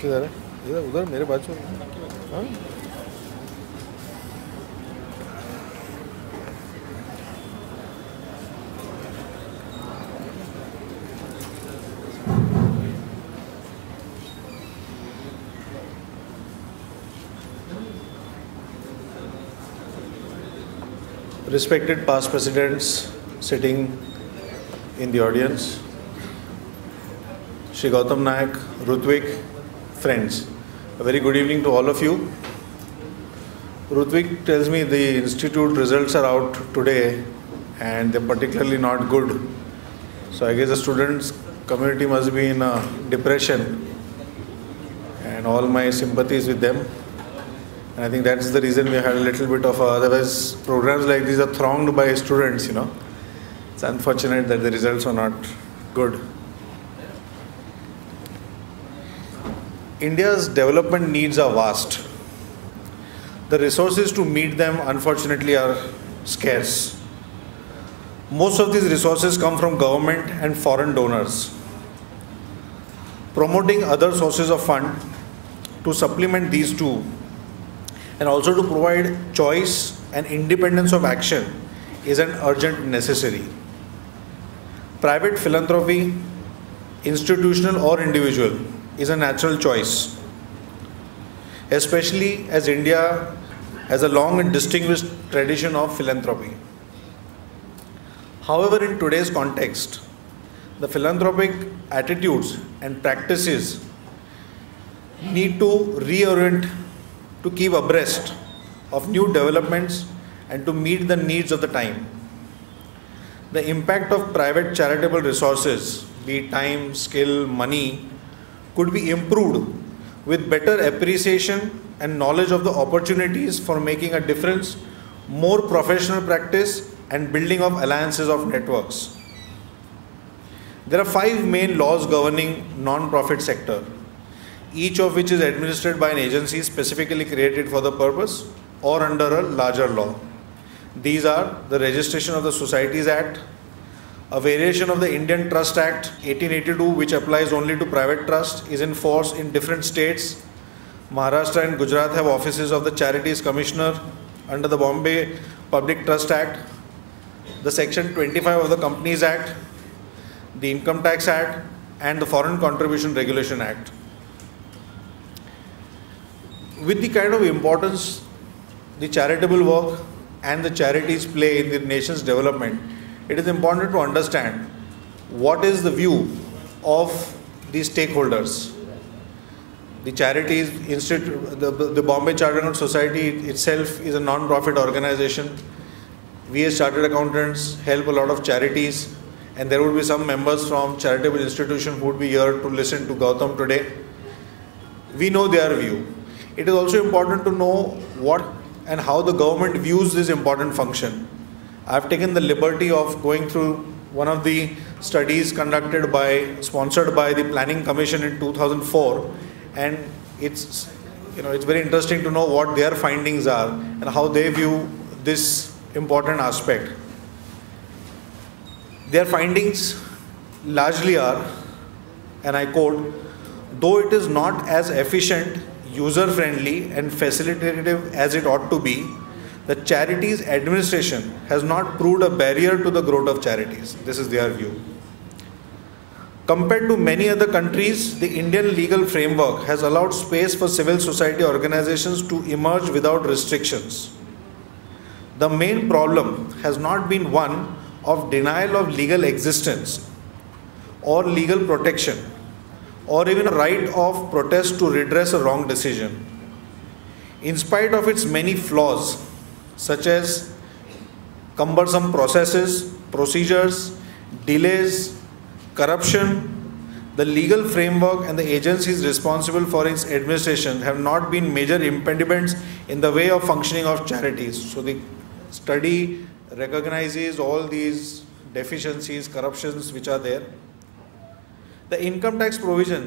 किधर है? इधर उधर मेरे बाजू में। हाँ? Respected past presidents sitting in the audience, Shri Gautam, Nayak, Rutvik, friends, a very good evening to all of you. Rutvik tells me the institute results are out today and they're particularly not good. So I guess the students community must be in a depression, and all my sympathies with them. And I think that's the reason we had a little bit of otherwise programs like these are thronged by students, It's unfortunate that the results are not good. India's development needs are vast. The resources to meet them, unfortunately, are scarce. Most of these resources come from government and foreign donors. Promoting other sources of fund to supplement these two and also to provide choice and independence of action is an urgent necessary. Private philanthropy, institutional or individual, is a natural choice, especially as India has a long and distinguished tradition of philanthropy. However, in today's context, the philanthropic attitudes and practices need to reorient to keep abreast of new developments and to meet the needs of the time. The impact of private charitable resources, be it time, skill, money, could be improved with better appreciation and knowledge of the opportunities for making a difference, more professional practice, and building of alliances of networks. There are 5 main laws governing non-profit sector, each of which is administered by an agency specifically created for the purpose or under a larger law. These are the Registration of the Societies Act, a variation of the Indian Trust Act 1882 which applies only to private trust, is in force in different states. Maharashtra and Gujarat have offices of the Charities Commissioner under the Bombay Public Trust Act, the Section 25 of the Companies Act, the Income Tax Act, and the Foreign Contribution Regulation Act. With the kind of importance the charitable work and the charities play in the nation's development, it is important to understand what is the view of the stakeholders. The Charities Institute, the Bombay Chartered Accountants Society itself is a non-profit organization. We as chartered accountants help a lot of charities, and there would be some members from charitable institutions who would be here to listen to Gautam today. We know their view. It is also important to know what and how the government views this important function. I have taken the liberty of going through one of the studies sponsored by the Planning Commission in 2004, and it's very interesting to know what their findings are and how they view this important aspect. Their findings largely are, and I quote, "Though it is not as efficient, user-friendly and facilitative as it ought to be, the charities administration has not proved a barrier to the growth of charities." This is their view. Compared to many other countries, the Indian legal framework has allowed space for civil society organizations to emerge without restrictions. The main problem has not been one of denial of legal existence or legal protection, or even a right of protest to redress a wrong decision. In spite of its many flaws, such as cumbersome processes, procedures, delays, corruption, the legal framework and the agencies responsible for its administration have not been major impediments in the way of functioning of charities. So the study recognizes all these deficiencies, corruptions which are there. The income tax provision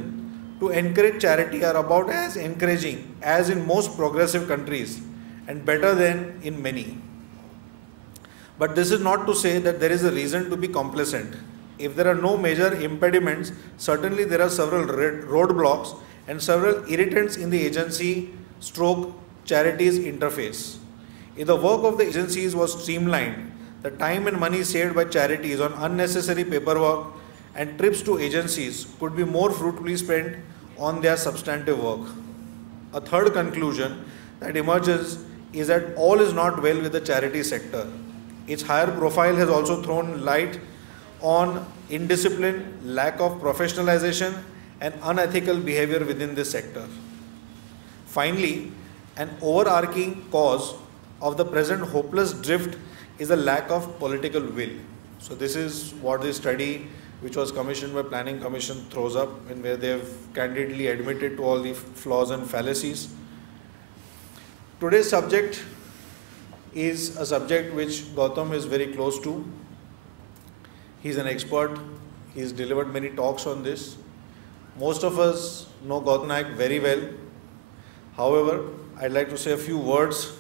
to encourage charity are about as encouraging as in most progressive countries and better than in many. But this is not to say that there is a reason to be complacent. If there are no major impediments, certainly there are several roadblocks, and several irritants in the agency stroke charities interface. If the work of the agencies was streamlined, the time and money saved by charities on unnecessary paperwork and trips to agencies could be more fruitfully spent on their substantive work. A third conclusion that emerges is that all is not well with the charity sector. Its higher profile has also thrown light on indiscipline, lack of professionalization, and unethical behavior within this sector. Finally, an overarching cause of the present hopeless drift is a lack of political will. So this is what the study which was commissioned by Planning Commission throws up, and where they have candidly admitted to all the flaws and fallacies. Today's subject is a subject which Gautam is very close to. He's an expert. He's delivered many talks on this. Most of us know Gautam Nayak very well. However, I'd like to say a few words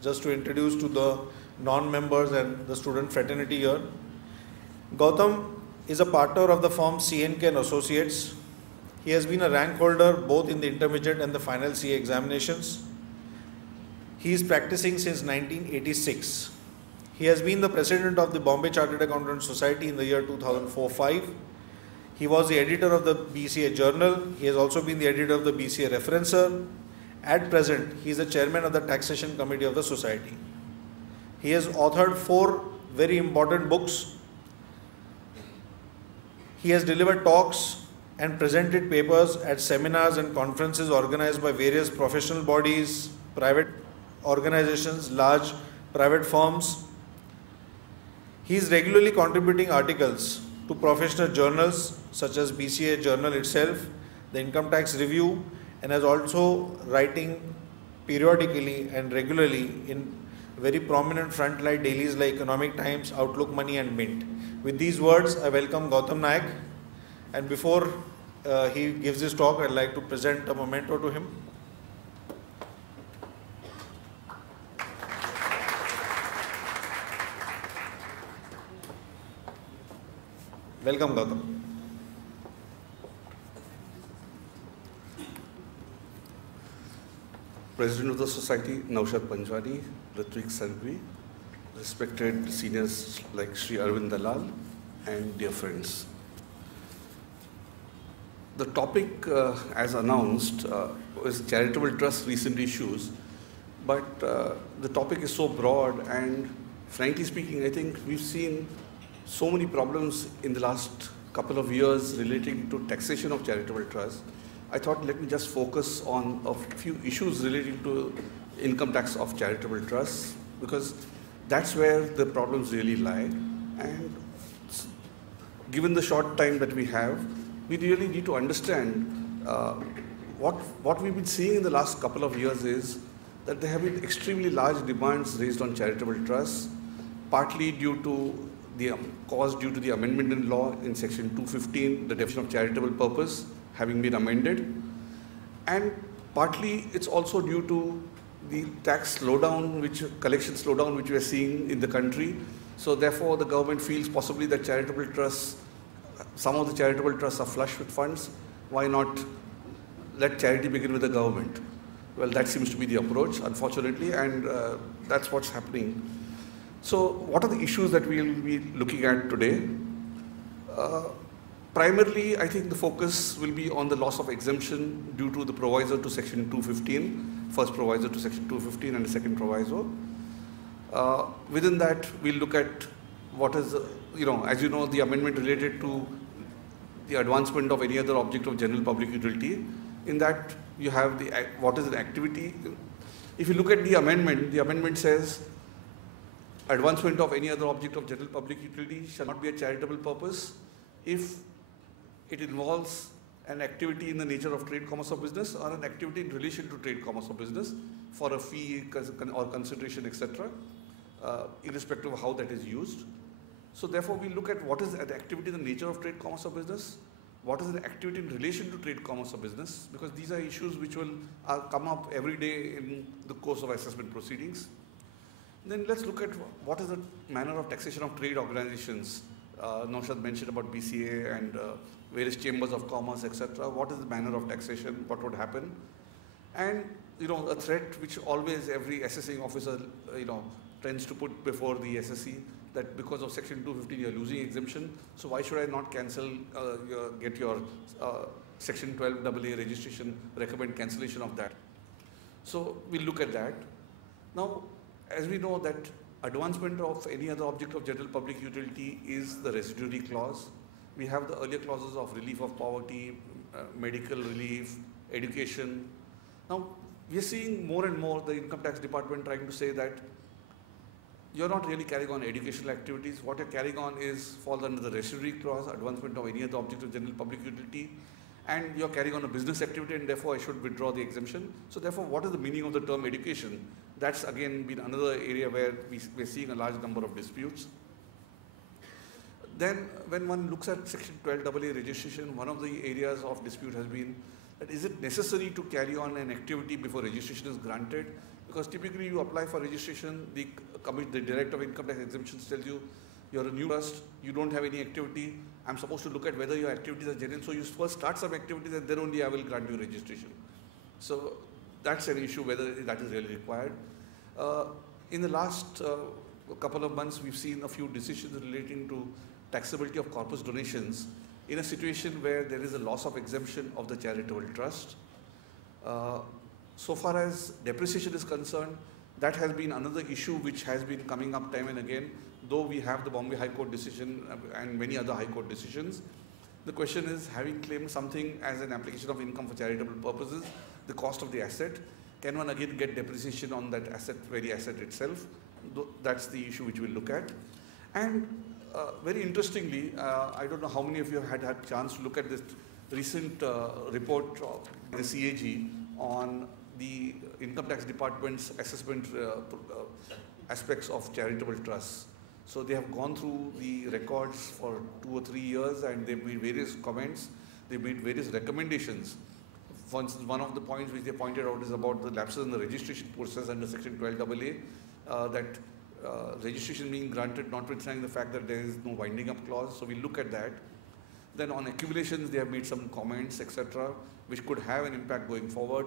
just to introduce to the non-members and the student fraternity here. Gautam is a partner of the firm C&K and Associates. He has been a rank holder both in the intermediate and the final CA examinations. He is practicing since 1986. He has been the president of the Bombay Chartered Accountants Society in the year 2004-05. He was the editor of the BCA Journal. He has also been the editor of the BCA Referencer. At present, he is the chairman of the Taxation Committee of the Society. He has authored 4 very important books. He has delivered talks and presented papers at seminars and conferences organized by various professional bodies, private organizations, large private firms. He is regularly contributing articles to professional journals such as BCA Journal itself, the Income Tax Review, and is also writing periodically and regularly in very prominent frontline dailies like Economic Times, Outlook Money and Mint. With these words, I welcome Gautam Nayak, and before he gives his talk, I'd like to present a memento to him. Welcome, Gautam. President of the Society, Naushad Panjwani, Ritvik Sanghvi, respected seniors like Sri Arvind Dalal, and dear friends. The topic, as announced, is charitable trust recent issues, but the topic is so broad, and frankly speaking, I think we've seen so many problems in the last couple of years relating to taxation of charitable trust. I thought let me just focus on a few issues relating to income tax of charitable trusts, because that's where the problems really lie. And given the short time that we have, we really need to understand what we've been seeing in the last couple of years is that there have been extremely large demands raised on charitable trusts, partly due to the cause due to the amendment in law in section 215, the definition of charitable purpose having been amended, and partly it's also due to the tax slowdown, collection slowdown which we are seeing in the country. So therefore the government feels possibly that charitable trusts, some of the charitable trusts are flush with funds. Why not let charity begin with the government? Well, that seems to be the approach, unfortunately, and that's what's happening. So what are the issues that we will be looking at today? Primarily, I think the focus will be on the loss of exemption due to the proviso to section 215, first proviso to section 215 and the second proviso. Within that, we'll look at what is, as you know, the amendment related to the advancement of any other object of general public utility. In that, you have what is an activity. If you look at the amendment says, advancement of any other object of general public utility shall not be a charitable purpose if it involves an activity in the nature of trade, commerce or business, or an activity in relation to trade, commerce or business for a fee or consideration, etc., irrespective of how that is used. So therefore, we look at what is an activity in the nature of trade, commerce or business, what is an activity in relation to trade, commerce or business, because these are issues which will come up every day in the course of assessment proceedings. Then let's look at what is the manner of taxation of trade organizations Naushad mentioned about BCA and various chambers of commerce, etc. What is the manner of taxation? What would happen? And a threat which always every assessing officer tends to put before the SSC, that because of section 215 you're losing exemption, so why should I not cancel, get your section 12 AA registration, recommend cancellation of that. So we'll look at that. Now, as we know that advancement of any other object of general public utility is the residuary clause. We have the earlier clauses of relief of poverty, medical relief, education. Now, we are seeing more and more the income tax department trying to say that you're not really carrying on educational activities. What you're carrying on falls under the residuary clause, advancement of any other object of general public utility, and you're carrying on a business activity, and therefore I should withdraw the exemption. So therefore, what is the meaning of the term education? That's again been another area where we're seeing a large number of disputes. Then when one looks at section 12 AA registration, one of the areas of dispute has been that is it necessary to carry on an activity before registration is granted? Because typically you apply for registration, the Director of Income Tax Exemptions tells you, you're a new trust, you don't have any activity, I'm supposed to look at whether your activities are genuine, so you first start some activities and then only I will grant you registration. So that's an issue whether that is really required. In the last couple of months, we've seen a few decisions relating to taxability of corpus donations in a situation where there is a loss of exemption of the charitable trust. So far as depreciation is concerned, that has been another issue which has been coming up time and again, though we have the Bombay High Court decision and many other High Court decisions. The question is, having claimed something as an application of income for charitable purposes, the cost of the asset, can one again get depreciation on that asset, very asset itself? That's the issue which we'll look at. And very interestingly, I don't know how many of you had had chance to look at this recent report of the CAG on the Income Tax Department's assessment aspects of charitable trusts. So they have gone through the records for 2 or 3 years and they've made various comments, they've made various recommendations. For instance, one of the points which they pointed out is about the lapses in the registration process under section 12 AA, that registration being granted notwithstanding the fact that there is no winding up clause, so we look at that. Then on accumulations, they have made some comments, etc., which could have an impact going forward.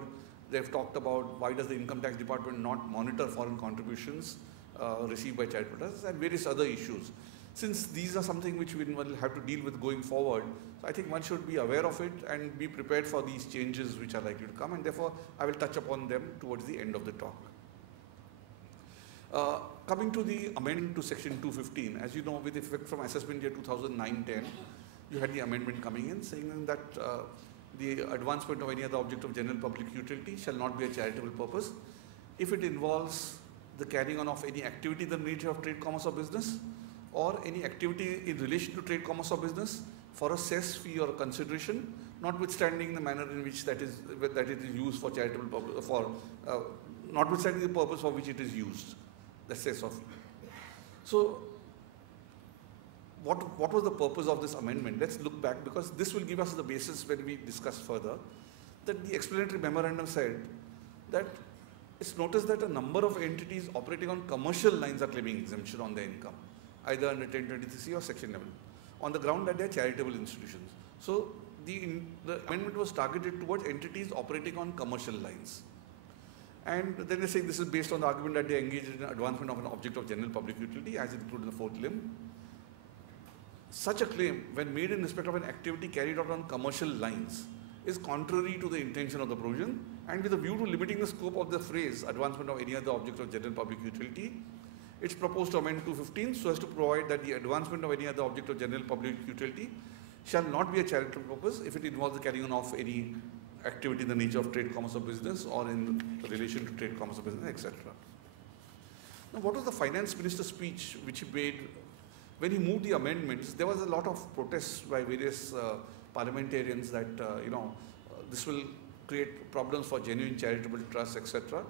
They've talked about why does the Income Tax Department not monitor foreign contributions received by charitable trusts and various other issues. Since these are something which we will have to deal with going forward, so I think one should be aware of it and be prepared for these changes which are likely to come, and therefore I will touch upon them towards the end of the talk. Coming to the amendment to section 215, as you know, with effect from assessment year 2009-10, you had the amendment coming in saying that the advancement of any other object of general public utility shall not be a charitable purpose if it involves the carrying on of any activity in the nature of trade, commerce or business, or any activity in relation to trade, commerce or business for a cess, fee or consideration, notwithstanding the manner in which that it is used for charitable purpose, notwithstanding the purpose for which it is used, the cess or fee. So what was the purpose of this amendment? Let's look back, because this will give us the basis when we discuss further. That the explanatory memorandum said that it's noticed that a number of entities operating on commercial lines are claiming exemption on their income, either under 1023C or section 11, on the ground that they are charitable institutions. So the amendment was targeted towards entities operating on commercial lines. And then they say this is based on the argument that they engaged in advancement of an object of general public utility as included in the fourth limb. Such a claim, when made in respect of an activity carried out on commercial lines, is contrary to the intention of the provision, and with a view to limiting the scope of the phrase advancement of any other object of general public utility, it's proposed to amend 215 so as to provide that the advancement of any other object of general public utility shall not be a charitable purpose if it involves the carrying on of any activity in the nature of trade, commerce or business, or in relation to trade, commerce or business, etc. Now, what was the finance minister's speech which he made when he moved the amendments? There was a lot of protests by various parliamentarians that this will create problems for genuine charitable trusts, etc.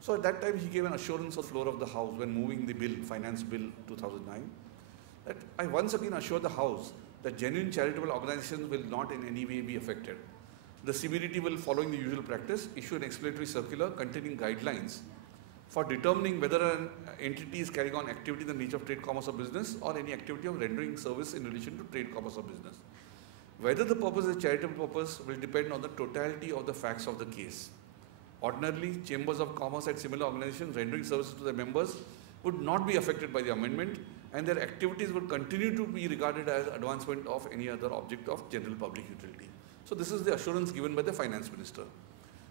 So at that time he gave an assurance on the floor of the House when moving the bill, Finance Bill 2009, that I once again assure the House that genuine charitable organizations will not in any way be affected. The CBDT will, following the usual practice, issue an explanatory circular containing guidelines for determining whether an entity is carrying on activity in the nature of trade, commerce or business, or any activity of rendering service in relation to trade, commerce or business. Whether the purpose is a charitable purpose will depend on the totality of the facts of the case. Ordinarily, chambers of commerce and similar organizations rendering services to their members would not be affected by the amendment, and their activities would continue to be regarded as advancement of any other object of general public utility. So this is the assurance given by the Finance Minister.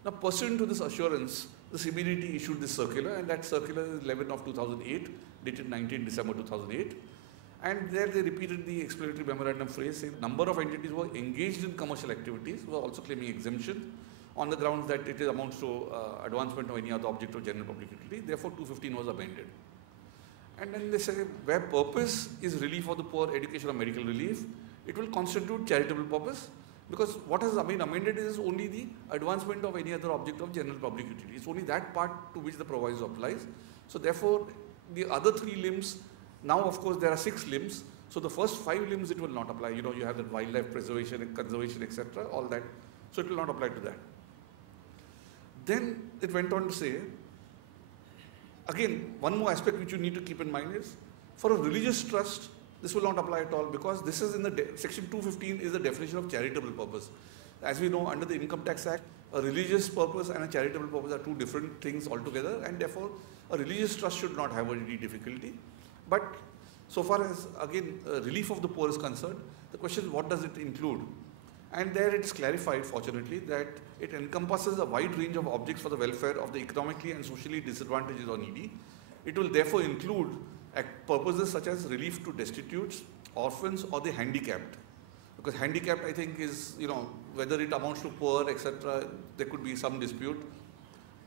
Now, pursuant to this assurance, the CBDT issued this circular, and that circular is 11 of 2008, dated 19 December 2008. And there they repeated the explanatory memorandum phrase saying number of entities who were engaged in commercial activities were also claiming exemption on the grounds that it amounts to advancement of any other object of general public utility. Therefore, 215 was amended. And then they say where purpose is relief of the poor, education or medical relief, it will constitute charitable purpose, because what has been amended is only the advancement of any other object of general public utility. It's only that part to which the proviso applies. So therefore, the other 3 limbs, now of course there are 6 limbs. So the first 5 limbs it will not apply. You know, you have the wildlife preservation, conservation, etc., all that. So it will not apply to that. Then it went on to say, again, one more aspect which you need to keep in mind is, for a religious trust, this will not apply at all, because this is in the section 215 is the definition of charitable purpose. As we know, under the Income Tax Act, a religious purpose and a charitable purpose are 2 different things altogether, and therefore a religious trust should not have any difficulty. But so far as, again, relief of the poor is concerned, the question is what does it include? And there it is clarified, fortunately, that it encompasses a wide range of objects for the welfare of the economically and socially disadvantaged or needy. It will therefore include purposes such as relief to destitutes, orphans or the handicapped. Because handicapped, I think, is, you know, whether it amounts to poor, etc., there could be some dispute.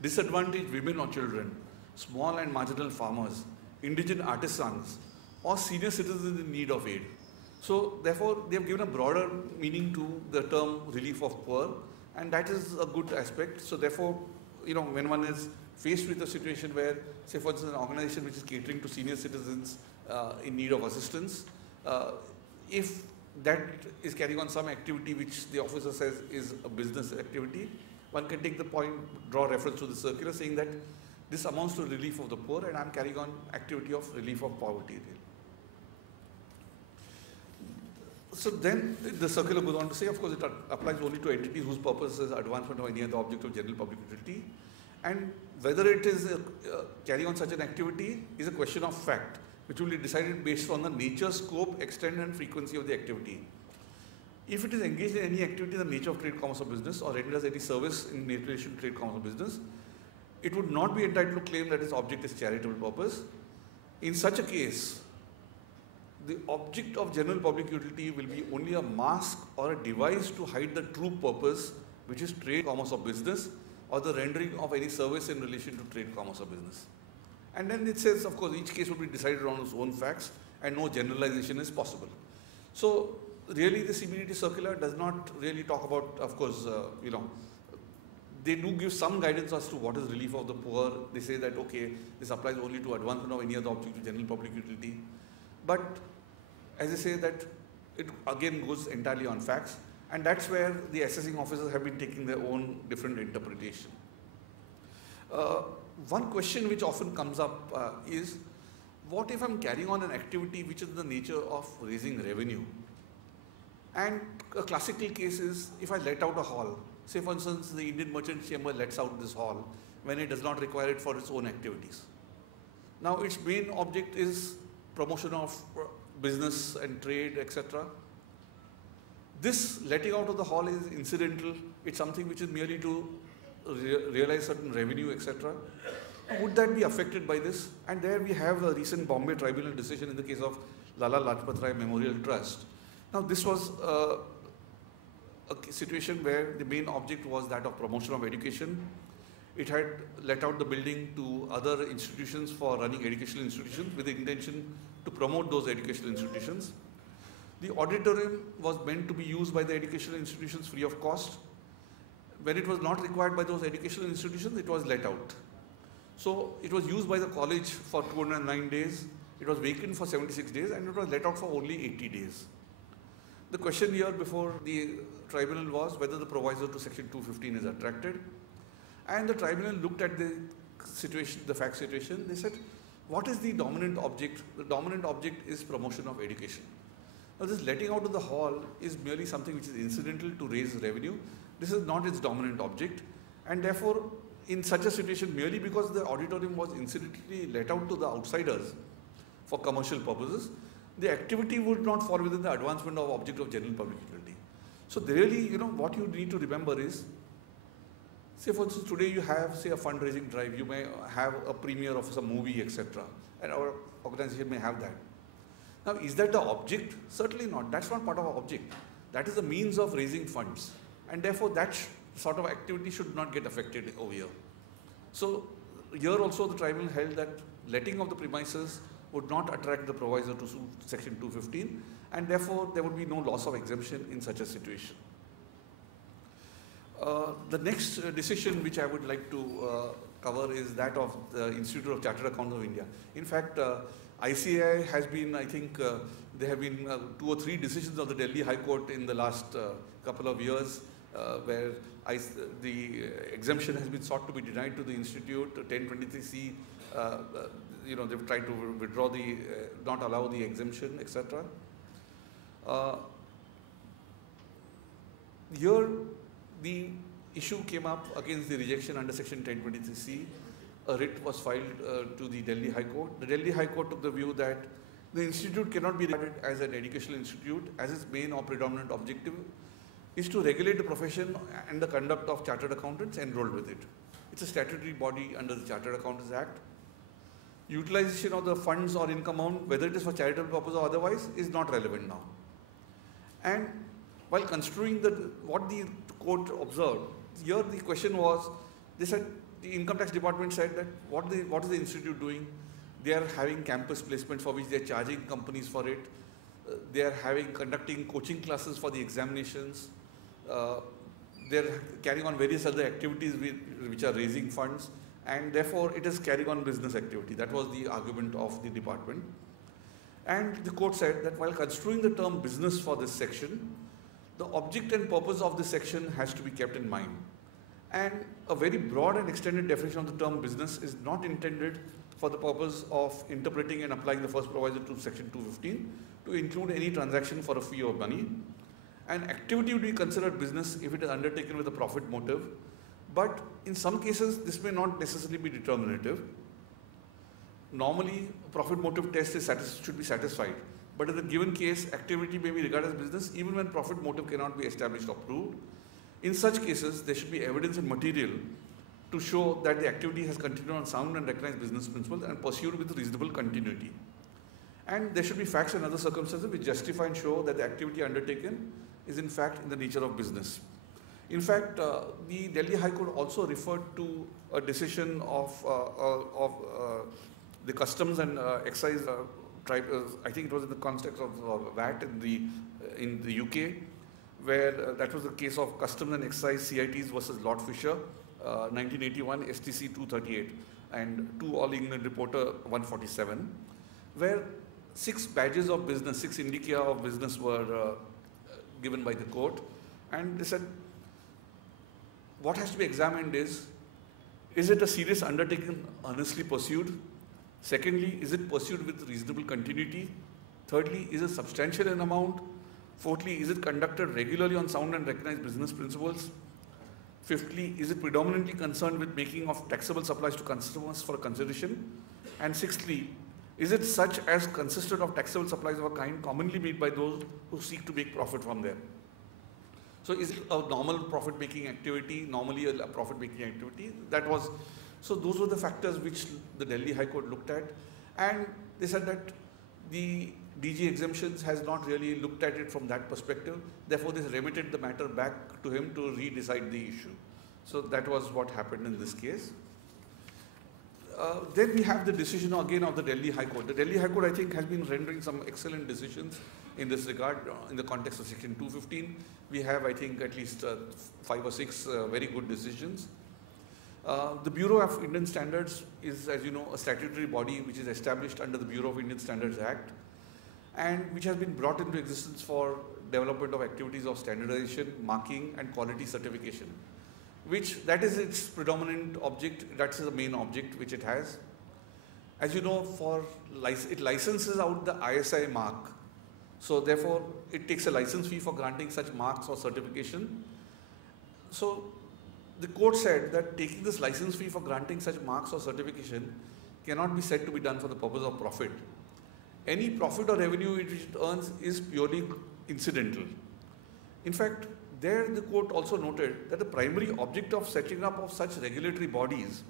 Disadvantaged women or children, small and marginal farmers, indigent artisans, or senior citizens in need of aid. So therefore, they have given a broader meaning to the term relief of poor, and that is a good aspect. So therefore, you know, when one is faced with a situation where, say for instance, an organization which is catering to senior citizens in need of assistance, if that is carrying on some activity which the officer says is a business activity, one can take the point, draw reference to the circular saying that this amounts to relief of the poor and I am carrying on activity of relief of poverty. So then the circular goes on to say, of course, it applies only to entities whose purpose is advancement of any other object of general public utility, and whether it is carrying on such an activity is a question of fact, which will be decided based on the nature, scope, extent and frequency of the activity. If it is engaged in any activity in the nature of trade, commerce or business, or renders any service in relation to trade, commerce or business, it would not be entitled to claim that its object is charitable purpose. In such a case, the object of general public utility will be only a mask or a device to hide the true purpose, which is trade, commerce or business, or the rendering of any service in relation to trade, commerce or business. And then it says, of course, each case will be decided on its own facts and no generalization is possible. So really the CBDT circular does not really talk about, of course, you know, they do give some guidance as to what is relief of the poor. They say that, okay, this applies only to advancement of any other object of general public utility. But as I say that it again goes entirely on facts, and that's where the assessing officers have been taking their own different interpretation. One question which often comes up is, what if I'm carrying on an activity which is in the nature of raising revenue? And a classical case is if I let out a hall. Say for instance, the Indian Merchant Chamber lets out this hall when it does not require it for its own activities. Now its main object is promotion of business and trade, etc. This letting out of the hall is incidental. It's something which is merely to realize certain revenue, etc. Would that be affected by this? And there we have a recent Bombay tribunal decision in the case of Lala Lajpat Rai Memorial Trust. Now this was a situation where the main object was that of promotion of education. It had let out the building to other institutions for running educational institutions with the intention to promote those educational institutions. The auditorium was meant to be used by the educational institutions free of cost. When it was not required by those educational institutions, it was let out. So it was used by the college for 209 days, it was vacant for 76 days and it was let out for only 80 days. The question here before the tribunal was whether the proviso to section 215 is attracted, and the tribunal looked at the situation, the fact situation, they said, what is the dominant object? The dominant object is promotion of education. Now this letting out of the hall is merely something which is incidental to raise revenue. This is not its dominant object, and therefore in such a situation, merely because the auditorium was incidentally let out to the outsiders for commercial purposes, the activity would not fall within the advancement of object of general public utility. So really, what you need to remember is, say for instance, today you have, say, a fundraising drive, you may have a premiere of some movie, etc. And our organization may have that. Now, is that the object? Certainly not. That's not part of our object. That is the means of raising funds. And therefore, that sort of activity should not get affected over here. So, here also the tribunal held that letting of the premises would not attract the provisor to section 215, and therefore there would be no loss of exemption in such a situation. The next decision which I would like to cover is that of the Institute of Chartered Accountants of India. In fact, ICAI has been, I think, there have been 2 or 3 decisions of the Delhi High Court in the last couple of years where the exemption has been sought to be denied to the Institute. 1023C, they've tried to withdraw not allow the exemption, etc. Here, the issue came up against the rejection under section 1023C. A writ was filed to the Delhi High Court. The Delhi High Court took the view that the institute cannot be regarded as an educational institute, as its main or predominant objective is to regulate the profession and the conduct of chartered accountants enrolled with it. It's a statutory body under the Chartered Accountants Act. Utilization of the funds or income amount, whether it is for charitable purpose or otherwise, is not relevant now. And while construing what the court observed, here the question was, they said, the income tax department said that what is the institute doing? They are having campus placements for which they are charging companies for it. They are conducting coaching classes for the examinations. They are carrying on various other activities which are raising funds, and therefore it is carrying on business activity. That was the argument of the department. And the court said that while construing the term business for this section, the object and purpose of this section has to be kept in mind. And a very broad and extended definition of the term business is not intended for the purpose of interpreting and applying the first proviso to section 215 to include any transaction for a fee or money. An activity would be considered business if it is undertaken with a profit motive, but in some cases this may not necessarily be determinative. Normally, profit motive test should be satisfied, but in the given case, activity may be regarded as business even when profit motive cannot be established or proved. In such cases, there should be evidence and material to show that the activity has continued on sound and recognized business principles and pursued with reasonable continuity. And there should be facts and other circumstances which justify and show that the activity undertaken is in fact in the nature of business. In fact, the Delhi High Court also referred to a decision of the Customs and Excise I think it was in the context of VAT in the UK, where that was the case of Customs and Excise CITs versus Lord Fisher, 1981 STC 238 and 2 All England Reporter 147, where 6 badges of business, 6 indicia of business were given by the court, and they said what has to be examined is it a serious undertaking earnestly pursued? Secondly, is it pursued with reasonable continuity? Thirdly, is it substantial in amount? Fourthly, is it conducted regularly on sound and recognized business principles? Fifthly, is it predominantly concerned with making of taxable supplies to customers for consideration? And sixthly, is it such as consisted of taxable supplies of a kind commonly made by those who seek to make profit from them? So is it a normal profit-making activity, normally a profit-making activity? So those were the factors which the Delhi High Court looked at, and they said that the DG exemptions has not really looked at it from that perspective. Therefore, they remitted the matter back to him to re-decide the issue. So that was what happened in this case. Then we have the decision again of the Delhi High Court. The Delhi High Court, I think, has been rendering some excellent decisions in this regard in the context of section 215. We have, I think, at least 5 or 6 very good decisions. The Bureau of Indian Standards is, as you know, a statutory body which is established under the Bureau of Indian Standards Act and which has been brought into existence for development of activities of standardization, marking and quality certification. that is its predominant object, that's the main object which it has. As you know, it licenses out the ISI mark. So therefore, it takes a license fee for granting such marks or certification. So the court said that taking this license fee for granting such marks or certification cannot be said to be done for the purpose of profit. Any profit or revenue which it earns is purely incidental. In fact, there the court also noted that the primary object of setting up of such regulatory bodies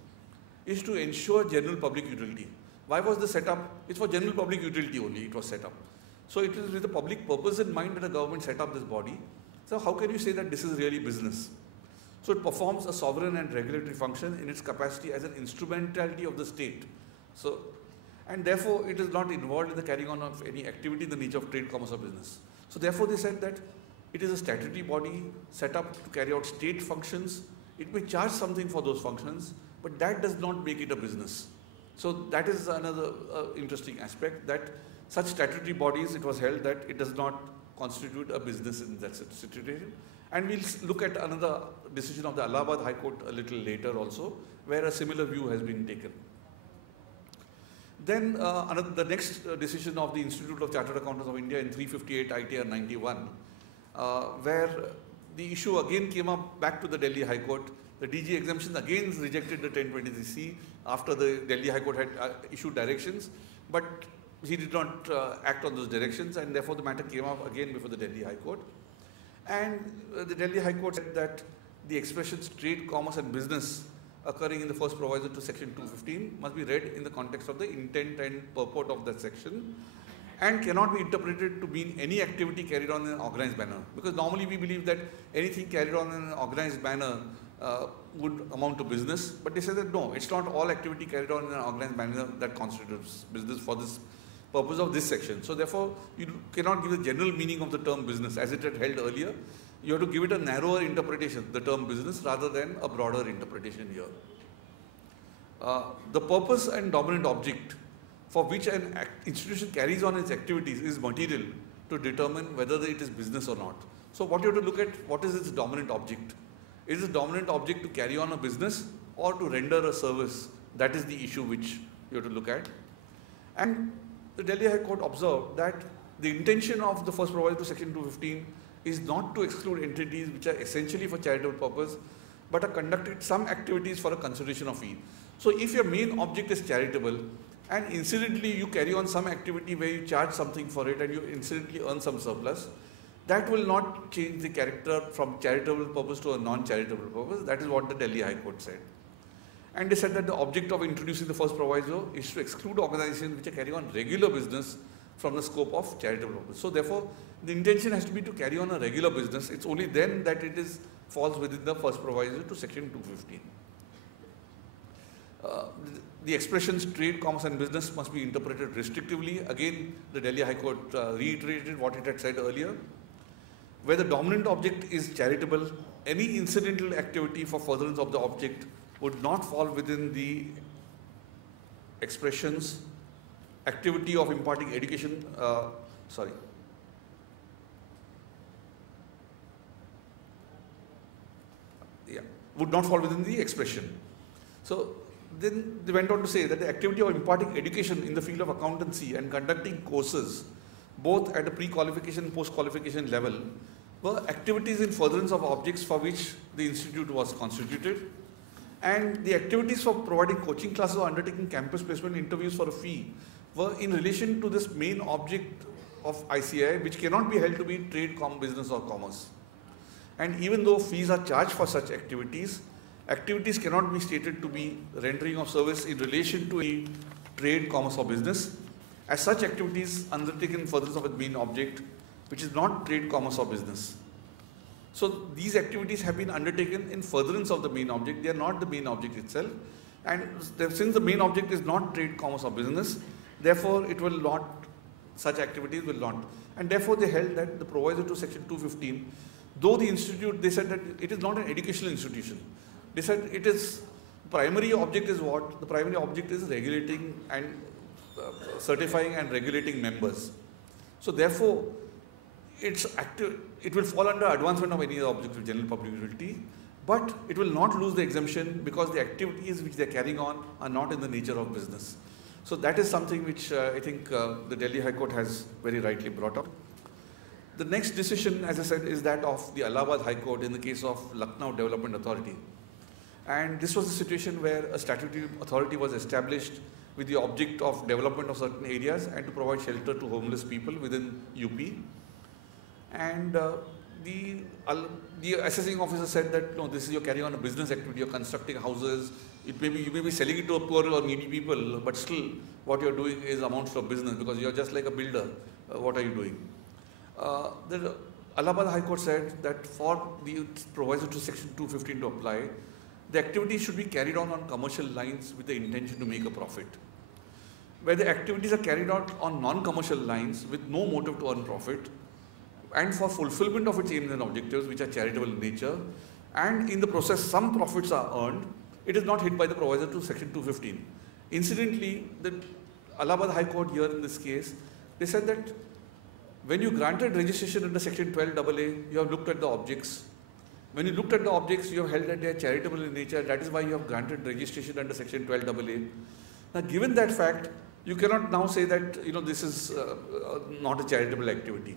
is to ensure general public utility. Why was this set up? It's for general public utility only it was set up. So it is with the public purpose in mind that the government set up this body. So how can you say that this is really business? So it performs a sovereign and regulatory function in its capacity as an instrumentality of the state. So, and therefore it is not involved in the carrying on of any activity in the nature of trade, commerce or business. So therefore they said that it is a statutory body set up to carry out state functions. It may charge something for those functions, but that does not make it a business. So that is another interesting aspect, that such statutory bodies, it was held that it does not constitute a business in that situation. And we'll look at another decision of the Allahabad High Court a little later also, where a similar view has been taken. Then the next decision of the Institute of Chartered Accountants of India in 358 ITR 91, where the issue again came up back to the Delhi High Court. The DG exemption again rejected the 1023C after the Delhi High Court had issued directions, but he did not act on those directions, and therefore the matter came up again before the Delhi High Court. And the Delhi High Court said that the expressions trade, commerce and business occurring in the first proviso to section 215 must be read in the context of the intent and purport of that section, and cannot be interpreted to mean any activity carried on in an organized manner. Because normally we believe that anything carried on in an organized manner would amount to business, but they say that no, it's not all activity carried on in an organized manner that constitutes business for this purpose of this section. So therefore, you cannot give the general meaning of the term business as it had held earlier. You have to give it a narrower interpretation, the term business, rather than a broader interpretation here. The purpose and dominant object for which an institution carries on its activities is material to determine whether it is business or not. So what you have to look at, what is its dominant object? Is the dominant object to carry on a business or to render a service? That is the issue which you have to look at. And the Delhi High Court observed that the intention of the first proviso to section 215 is not to exclude entities which are essentially for charitable purpose, but are conducted some activities for a consideration of fee. So if your main object is charitable, and incidentally you carry on some activity where you charge something for it and you incidentally earn some surplus, that will not change the character from charitable purpose to a non-charitable purpose. That is what the Delhi High Court said. And they said that the object of introducing the first proviso is to exclude organizations which are carrying on regular business from the scope of charitable purpose. So therefore, the intention has to be to carry on a regular business. It's only then that it falls within the first proviso to section 215. The expressions trade, commerce and business must be interpreted restrictively. Again, the Delhi High Court reiterated what it had said earlier. Where the dominant object is charitable, any incidental activity for furtherance of the object would not fall within the expressions activity of imparting education, would not fall within the expression. So then they went on to say that the activity of imparting education in the field of accountancy and conducting courses, both at the pre-qualification and post-qualification level, were activities in furtherance of objects for which the institute was constituted. And the activities for providing coaching classes or undertaking campus placement interviews for a fee were in relation to this main object of ICI, which cannot be held to be trade, business or commerce. And even though fees are charged for such activities, activities cannot be stated to be rendering of service in relation to a trade, commerce or business, as such activities undertaken in furtherance of its main object, which is not trade, commerce or business. So these activities have been undertaken in furtherance of the main object. They are not the main object itself. And since the main object is not trade, commerce or business, therefore it will not, such activities will not. And therefore they held that the proviso to section 215, though the institute, they said that it is not an educational institution. They said it is, primary object is what? The primary object is regulating and certifying and regulating members. So therefore, it's active, it will fall under advancement of any other object of general public utility, but it will not lose the exemption because the activities which they are carrying on are not in the nature of business. So that is something which I think the Delhi High Court has very rightly brought up. The next decision, as I said, is that of the Allahabad High Court in the case of Lucknow Development Authority. And this was a situation where a statutory authority was established with the object of development of certain areas and to provide shelter to homeless people within UP. And the assessing officer said that, no, this is you're carrying on a business activity, you're constructing houses, it may be, you may be selling it to a poor or needy people, but still what you're doing is amounts to business because you're just like a builder. What are you doing? The Allahabad High Court said that for the proviso to section 215 to apply, the activity should be carried on commercial lines with the intention to make a profit. Where the activities are carried out on non-commercial lines with no motive to earn profit and for fulfillment of its aims and objectives which are charitable in nature, and in the process some profits are earned, it is not hit by the proviso to section 215. Incidentally, the Allahabad High Court here in this case, they said that when you granted registration under section 12AA, you have looked at the objects. When you looked at the objects, you have held that they are charitable in nature. That is why you have granted registration under section 12AA. Now, given that fact, you cannot now say that this is not a charitable activity.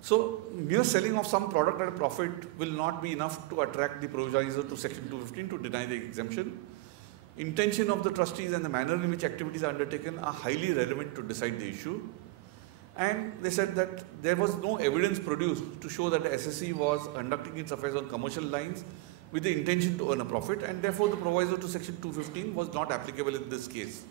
So, mere selling of some product at a profit will not be enough to attract the proviso to section 215 to deny the exemption. Intention of the trustees and the manner in which activities are undertaken are highly relevant to decide the issue. And they said that there was no evidence produced to show that the SSE was conducting its affairs on commercial lines with the intention to earn a profit, and therefore the proviso to section 215 was not applicable in this case.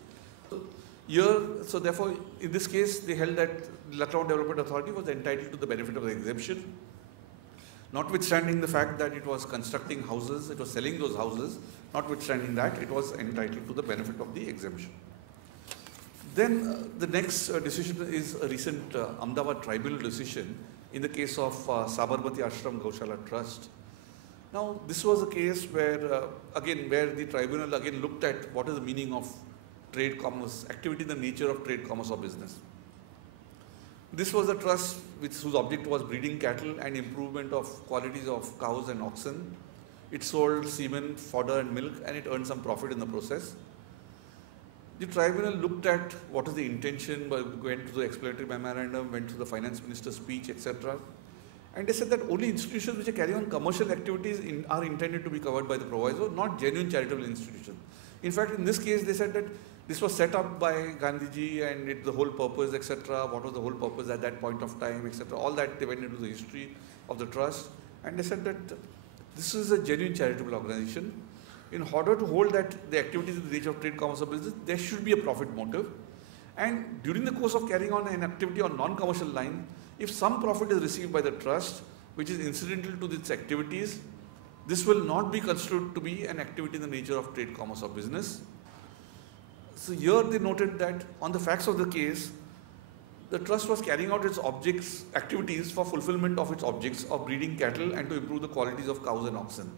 So therefore, in this case, they held that Lucknow Development Authority was entitled to the benefit of the exemption, notwithstanding the fact that it was constructing houses, it was selling those houses, notwithstanding that it was entitled to the benefit of the exemption. Then the next decision is a recent Ahmedabad tribunal decision in the case of Sabarmati Ashram Gaushala Trust. Now, this was a case where, where the tribunal again looked at what is the meaning of trade commerce, activity in the nature of trade commerce or business. This was a trust whose object was breeding cattle and improvement of qualities of cows and oxen. It sold semen, fodder and milk, and it earned some profit in the process. The tribunal looked at what is the intention, went to the explanatory memorandum, went to the finance minister's speech, etc. And they said that only institutions which are carrying on commercial activities are intended to be covered by the proviso, not genuine charitable institutions. In fact, in this case, they said that this was set up by Gandhiji and the whole purpose, etc. What was the whole purpose at that point of time, etc. All that they went into the history of the trust. And they said that this is a genuine charitable organization. In order to hold that the activities in the nature of trade, commerce or business, there should be a profit motive. And during the course of carrying on an activity on non-commercial line, if some profit is received by the trust, which is incidental to its activities, this will not be construed to be an activity in the nature of trade, commerce or business. So here they noted that on the facts of the case, the trust was carrying out its activities for fulfillment of its objects of breeding cattle and to improve the qualities of cows and oxen.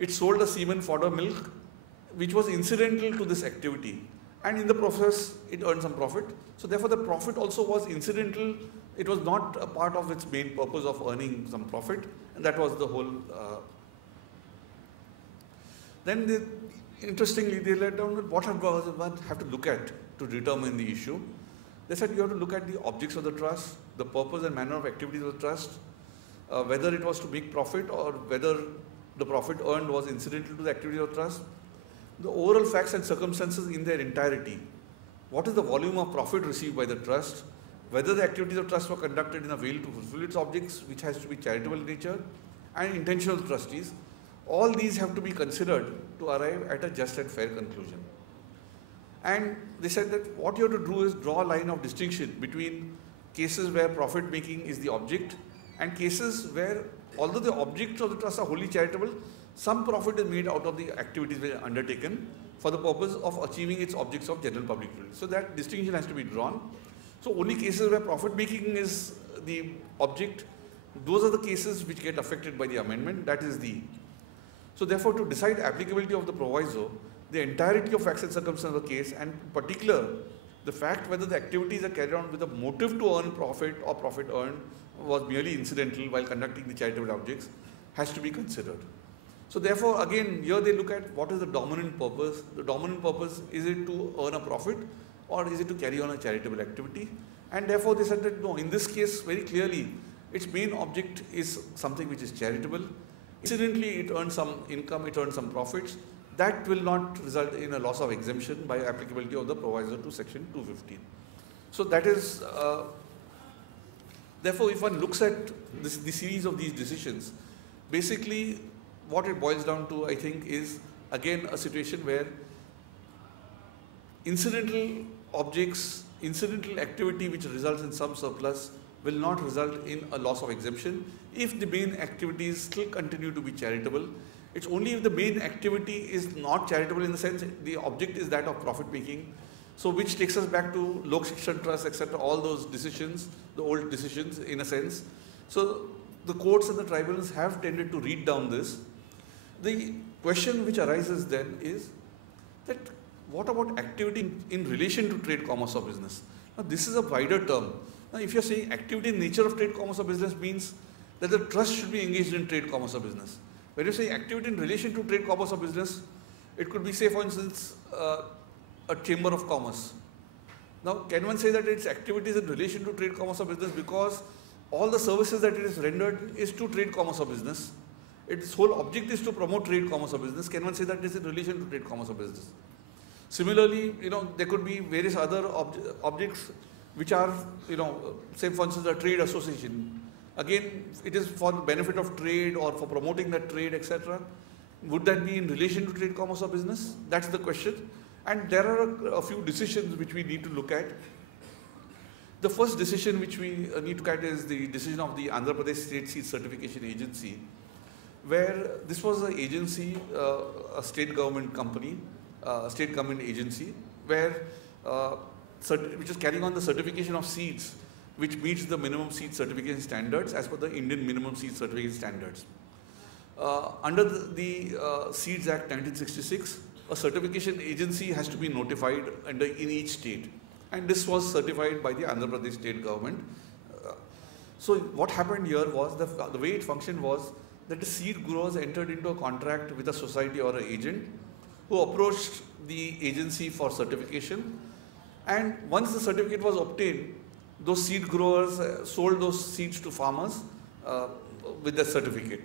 It sold a semen, fodder, milk, which was incidental to this activity. And in the process, it earned some profit. So therefore, the profit also was incidental. It was not a part of its main purpose of earning some profit. And that was the whole. Then, interestingly, they let down what one have to look at to determine the issue. They said you have to look at the objects of the trust, the purpose and manner of activities of the trust, whether it was to make profit or whether the profit earned was incidental to the activity of the trust, the overall facts and circumstances in their entirety, what is the volume of profit received by the trust, whether the activities of trust were conducted in a way to fulfill its objects, which has to be charitable in nature, and intentional trustees. All these have to be considered to arrive at a just and fair conclusion. And they said that what you have to do is draw a line of distinction between cases where profit making is the object and cases where, although the objects of the trust are wholly charitable, some profit is made out of the activities which are undertaken for the purpose of achieving its objects of general public utility. So that distinction has to be drawn. So only cases where profit making is the object, those are the cases which get affected by the amendment. That is the. So therefore, to decide applicability of the proviso, the entirety of facts and circumstances of the case, and in particular, the fact whether the activities are carried on with a motive to earn profit or profit earned, was merely incidental while conducting the charitable objects has to be considered. So therefore, again, here they look at what is the dominant purpose. The dominant purpose, is it to earn a profit or is it to carry on a charitable activity? And therefore, they said that no, in this case, very clearly, its main object is something which is charitable. Incidentally, it earns some income, it earns some profits. That will not result in a loss of exemption by applicability of the proviso to section 215. So that is, therefore, if one looks at the series of these decisions, basically what it boils down to, I think, is again a situation where incidental objects, incidental activity which results in some surplus will not result in a loss of exemption if the main activities still continue to be charitable. It's only if the main activity is not charitable, in the sense the object is that of profit making. So which takes us back to Lok Shikshan Trust, etc., all those decisions, the old decisions in a sense. So the courts and the tribunals have tended to read down this. The question which arises then is that what about activity in relation to trade, commerce or business? Now this is a wider term. Now if you're saying activity in nature of trade, commerce or business means that the trust should be engaged in trade, commerce or business. When you say activity in relation to trade, commerce or business, it could be, say for instance, a chamber of commerce. Now can one say that its activities in relation to trade, commerce or business because all the services that it is rendered is to trade, commerce or business? Its whole object is to promote trade, commerce or business. Can one say that it is in relation to trade, commerce or business? Similarly, there could be various other objects which are, say for instance, a trade association. Again, it is for the benefit of trade or for promoting that trade, etc. Would that be in relation to trade, commerce or business? That's the question. And there are a few decisions which we need to look at. The first decision which we need to look at is the decision of the Andhra Pradesh State Seed Certification Agency, where this was an agency, a state government company, state government agency, where which is carrying on the certification of seeds which meets the minimum seed certification standards as per the Indian minimum seed certification standards. Under the Seeds Act 1966, a certification agency has to be notified in each state, and this was certified by the Andhra Pradesh state government. So what happened here was the way it functioned was that the seed growers entered into a contract with a society or an agent who approached the agency for certification, and once the certificate was obtained, those seed growers sold those seeds to farmers with the certificate.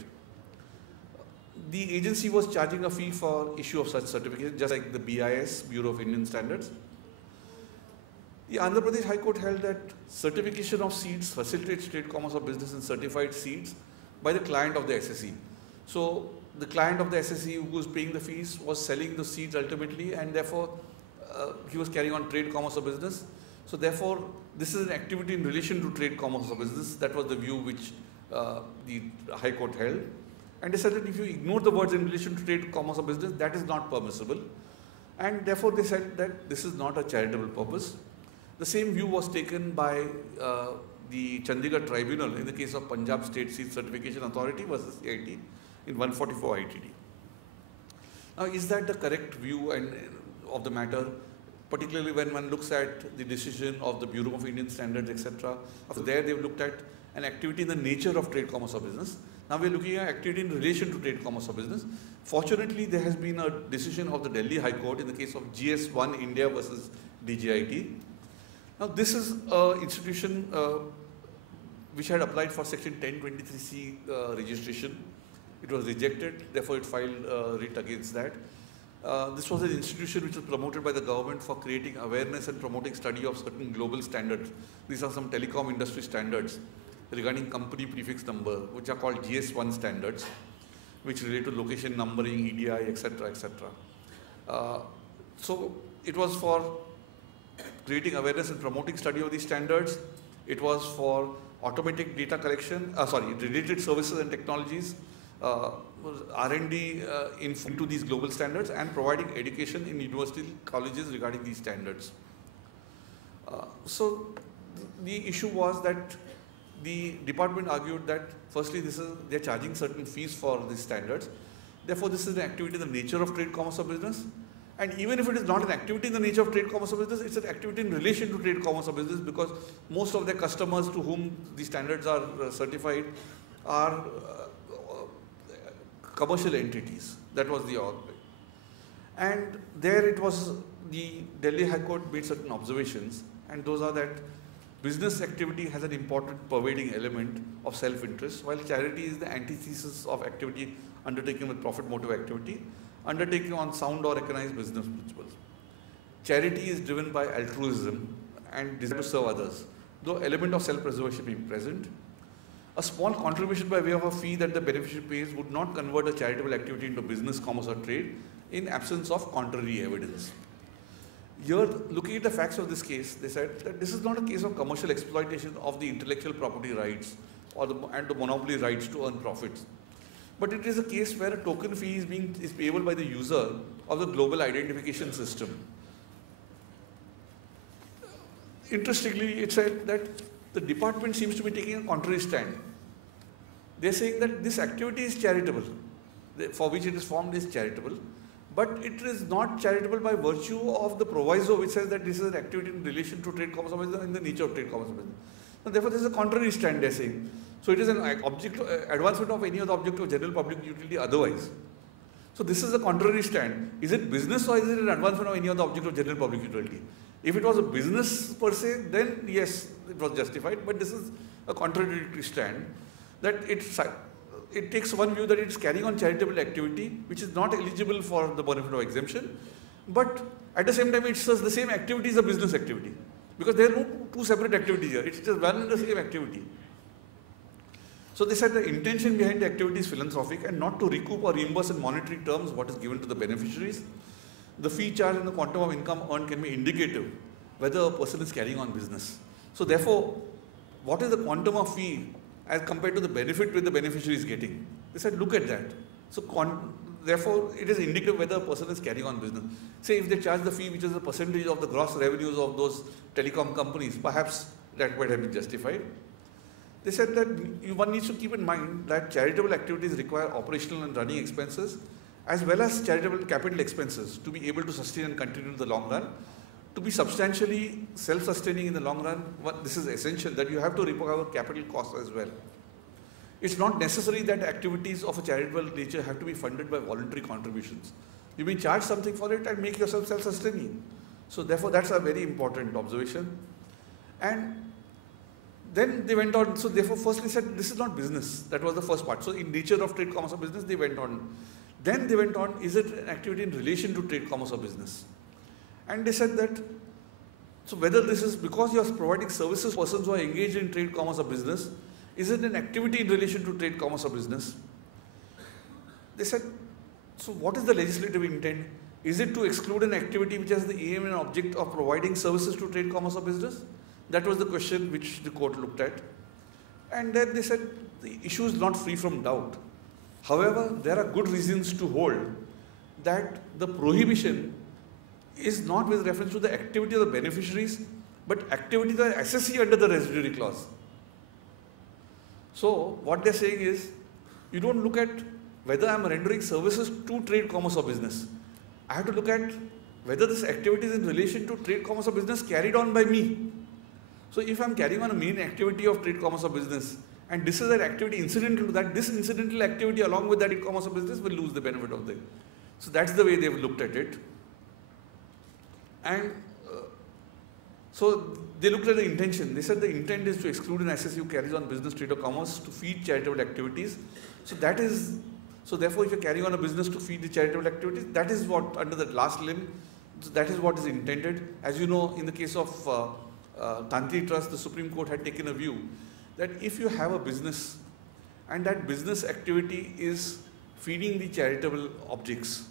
The agency was charging a fee for issue of such certificate, just like the BIS, Bureau of Indian Standards. The Andhra Pradesh High Court held that certification of seeds facilitates trade, commerce or business in certified seeds by the client of the SSE. So the client of the SSE who was paying the fees was selling the seeds ultimately, and therefore he was carrying on trade, commerce or business. So therefore, this is an activity in relation to trade, commerce or business. That was the view which the High Court held. And they said that if you ignore the words in relation to trade, commerce or business, that is not permissible. And therefore, they said that this is not a charitable purpose. The same view was taken by the Chandigarh Tribunal in the case of Punjab State Seed Certification Authority versus CIT in 144 ITD. Now, is that the correct view of the matter, particularly when one looks at the decision of the Bureau of Indian Standards, etc.? There they've looked at an activity in the nature of trade, commerce or business. Now we're looking at activity in relation to trade, commerce or business. Fortunately, there has been a decision of the Delhi High Court in the case of GS1 India versus DGIT. Now this is an institution which had applied for section 1023C registration. It was rejected, therefore it filed writ against that. This was an institution which was promoted by the government for creating awareness and promoting study of certain global standards. These are some telecom industry standards regarding company prefix number, which are called GS1 standards, which relate to location numbering, EDI, etc., etc. So it was for creating awareness and promoting study of these standards. It was for automatic data collection, related services and technologies, R&D into these global standards, and providing education in university colleges regarding these standards. So the issue was that the department argued that firstly they're charging certain fees for these standards. Therefore, this is an activity in the nature of trade, commerce or business. And even if it is not an activity in the nature of trade, commerce or business, it's an activity in relation to trade, commerce or business, because most of their customers to whom these standards are certified are commercial entities. That was the argument. And there it was, the Delhi High Court made certain observations, and those are that business activity has an important pervading element of self-interest, while charity is the antithesis of activity undertaken with profit motive activity, undertaken on sound or recognized business principles. Charity is driven by altruism and desire to serve others, though element of self-preservation being present. A small contribution by way of a fee that the beneficiary pays would not convert a charitable activity into business, commerce or trade in absence of contrary evidence. Here, looking at the facts of this case, they said that this is not a case of commercial exploitation of the intellectual property rights and the monopoly rights to earn profits, but it is a case where a token fee is payable by the user of the global identification system. Interestingly, it said that the department seems to be taking a contrary stand. They are saying that this activity is charitable, for which it is formed is charitable, but it is not charitable by virtue of the proviso which says that this is an activity in relation to trade, commerce or business, in the nature of trade, commerce or business. And therefore, there is a contrary stand, they are saying. So it is an advancement of any other object of general public utility otherwise. So this is a contrary stand. Is it business or is it an advancement of any other object of general public utility? If it was a business per se, then yes, it was justified, but this is a contradictory stand, that it takes one view that it's carrying on charitable activity which is not eligible for the benefit of exemption, but at the same time it says the same activity is a business activity, because there are no two separate activities here, it's just one and the same activity. So they said the intention behind the activity is philanthropic and not to recoup or reimburse in monetary terms what is given to the beneficiaries. The fee charge and the quantum of income earned can be indicative whether a person is carrying on business. So therefore, what is the quantum of fee as compared to the benefit which the beneficiary is getting? They said, look at that. So therefore, it is indicative whether a person is carrying on business. Say if they charge the fee which is a percentage of the gross revenues of those telecom companies, perhaps that might have been justified. They said that one needs to keep in mind that charitable activities require operational and running expenses as well as charitable capital expenses to be able to sustain and continue in the long run. To be substantially self-sustaining in the long run, this is essential that you have to recover capital costs as well. It's not necessary that activities of a charitable nature have to be funded by voluntary contributions. You may charge something for it and make yourself self-sustaining. So therefore, that's a very important observation. And then they went on, so therefore first they said this is not business. That was the first part. So in nature of trade, commerce or business, they went on. Then they went on, is it an activity in relation to trade, commerce or business? And they said that, so whether this is because you are providing services to persons who are engaged in trade, commerce or business, is it an activity in relation to trade, commerce or business? They said, so what is the legislative intent? Is it to exclude an activity which has the aim and object of providing services to trade, commerce or business? That was the question which the court looked at. And then they said the issue is not free from doubt. However, there are good reasons to hold that the prohibition is not with reference to the activity of the beneficiaries, but activity of the assessee under the residuary clause. So what they're saying is, you don't look at whether I'm rendering services to trade, commerce or business. I have to look at whether this activity is in relation to trade, commerce or business carried on by me. So if I'm carrying on a main activity of trade, commerce or business, and this is an activity incidental to that, this incidental activity along with that e-commerce or business will lose the benefit of the. So that's the way they've looked at it. And so they looked at the intention. They said the intent is to exclude an assessee who carries on business, trade or commerce to feed charitable activities. So that is, so therefore if you're carrying on a business to feed the charitable activities, that is what under that last limb, so that is what is intended. As you know, in the case of Tantri Trust, the Supreme Court had taken a view that if you have a business and that business activity is feeding the charitable objects,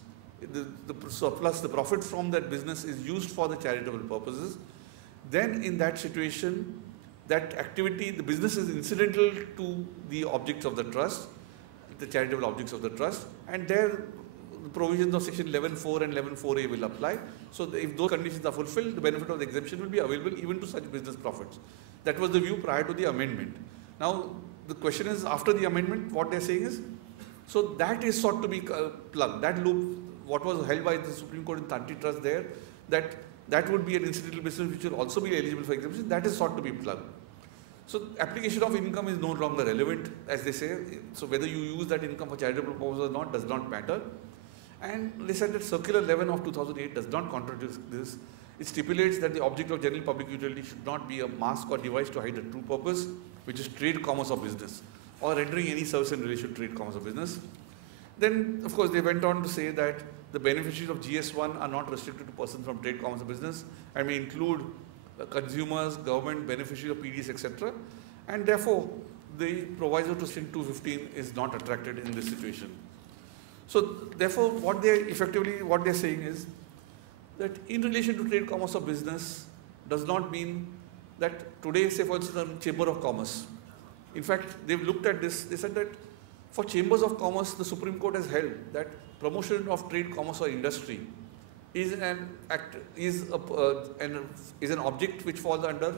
the surplus, the profit from that business is used for the charitable purposes, then in that situation, that activity, the business is incidental to the objects of the trust, the charitable objects of the trust, and there the provisions of section 11.4 and 11.4a will apply. So if those conditions are fulfilled, the benefit of the exemption will be available even to such business profits. That was the view prior to the amendment. Now, the question is, after the amendment, what they're saying is, so that is sought to be plugged. That loop what was held by the Supreme Court in antitrust there, that would be an incidental business which will also be eligible for exemption, that is sought to be plugged. So application of income is no longer relevant, as they say. So whether you use that income for charitable purposes or not does not matter. And they said that Circular 11 of 2008 does not contradict this. It stipulates that the object of general public utility should not be a mask or device to hide a true purpose, which is trade, commerce or business, or rendering any service in relation to trade, commerce or business. Then, of course, they went on to say that the beneficiaries of GS1 are not restricted to persons from trade, commerce or business and may include consumers, government, beneficiaries of PDs, etc. And therefore, the proviso to section 215 is not attracted in this situation. So therefore, what they're saying is that in relation to trade, commerce or business does not mean that today, say for instance, the Chamber of Commerce. In fact, they've looked at this, they said that for chambers of commerce, the Supreme Court has held that promotion of trade, commerce or industry is an object which falls under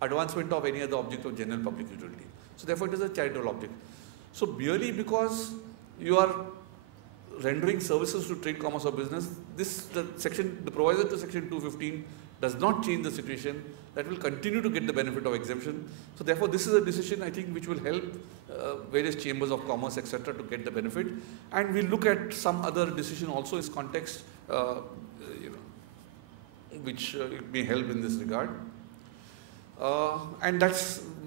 advancement of any other object of general public utility. So therefore, it is a charitable object. So merely because you are rendering services to trade, commerce or business, the proviso to section 215 does not change the situation. That will continue to get the benefit of exemption. So therefore, this is a decision I think which will help various chambers of commerce, etc., to get the benefit. And we'll look at some other decision also in this context, which may help in this regard. And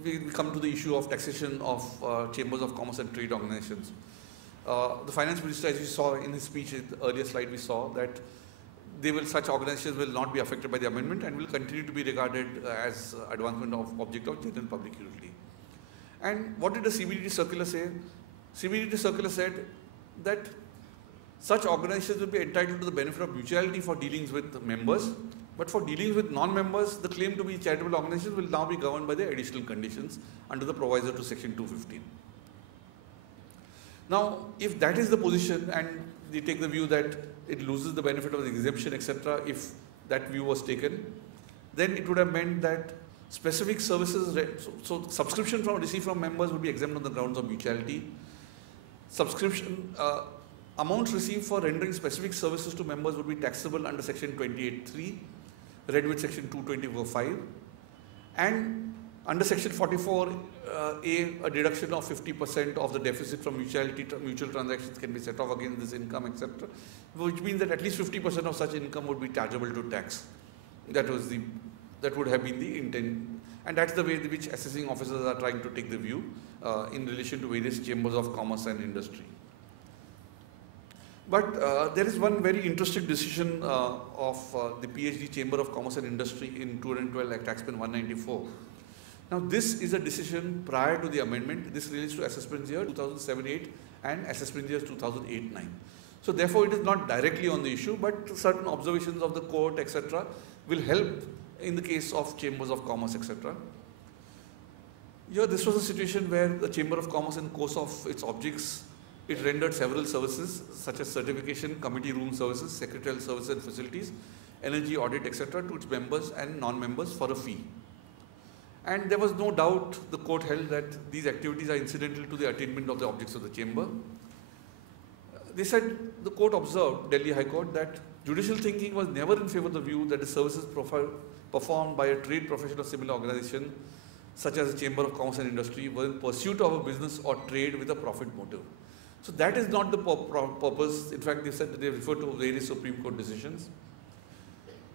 we come to the issue of taxation of chambers of commerce and trade organizations. The finance minister, as you saw in his speech in the earlier slide, we saw that such organizations will not be affected by the amendment and will continue to be regarded as advancement of object of general public utility. And what did the CBDT circular say? CBDT circular said that such organizations will be entitled to the benefit of mutuality for dealings with members, but for dealings with non-members, the claim to be charitable organizations will now be governed by the additional conditions under the proviso to section 215. Now, if that is the position and they take the view that it loses the benefit of the exemption, etc., if that view was taken, then it would have meant that specific services, so subscription received from members would be exempt on the grounds of mutuality. Subscription amounts received for rendering specific services to members would be taxable under section 28(3), read with section 224(5), and under section 44A, a deduction of 50% of the deficit from mutual transactions can be set off against this income, etc., which means that at least 50% of such income would be chargeable to tax. That would have been the intent, and that's the way in which assessing officers are trying to take the view in relation to various chambers of commerce and industry. But there is one very interesting decision of the PhD Chamber of Commerce and Industry in 2012 Act Taxman 194. Now this is a decision prior to the amendment. This relates to assessment year 2007-8 and assessment years 2008-9. So therefore it is not directly on the issue, but certain observations of the court, etc., will help in the case of chambers of commerce, etc. Here this was a situation where the Chamber of Commerce, in the course of its objects, it rendered several services such as certification, committee room services, secretarial services and facilities, energy audit, etc., to its members and non-members for a fee. And there was no doubt the court held that these activities are incidental to the attainment of the objects of the chamber. They said, the court observed, Delhi High Court, that judicial thinking was never in favor of the view that the services performed by a trade, profession or similar organization, such as the Chamber of Commerce and Industry, were in pursuit of a business or trade with a profit motive. So that is not the purpose. In fact, they said that they refer to various Supreme Court decisions.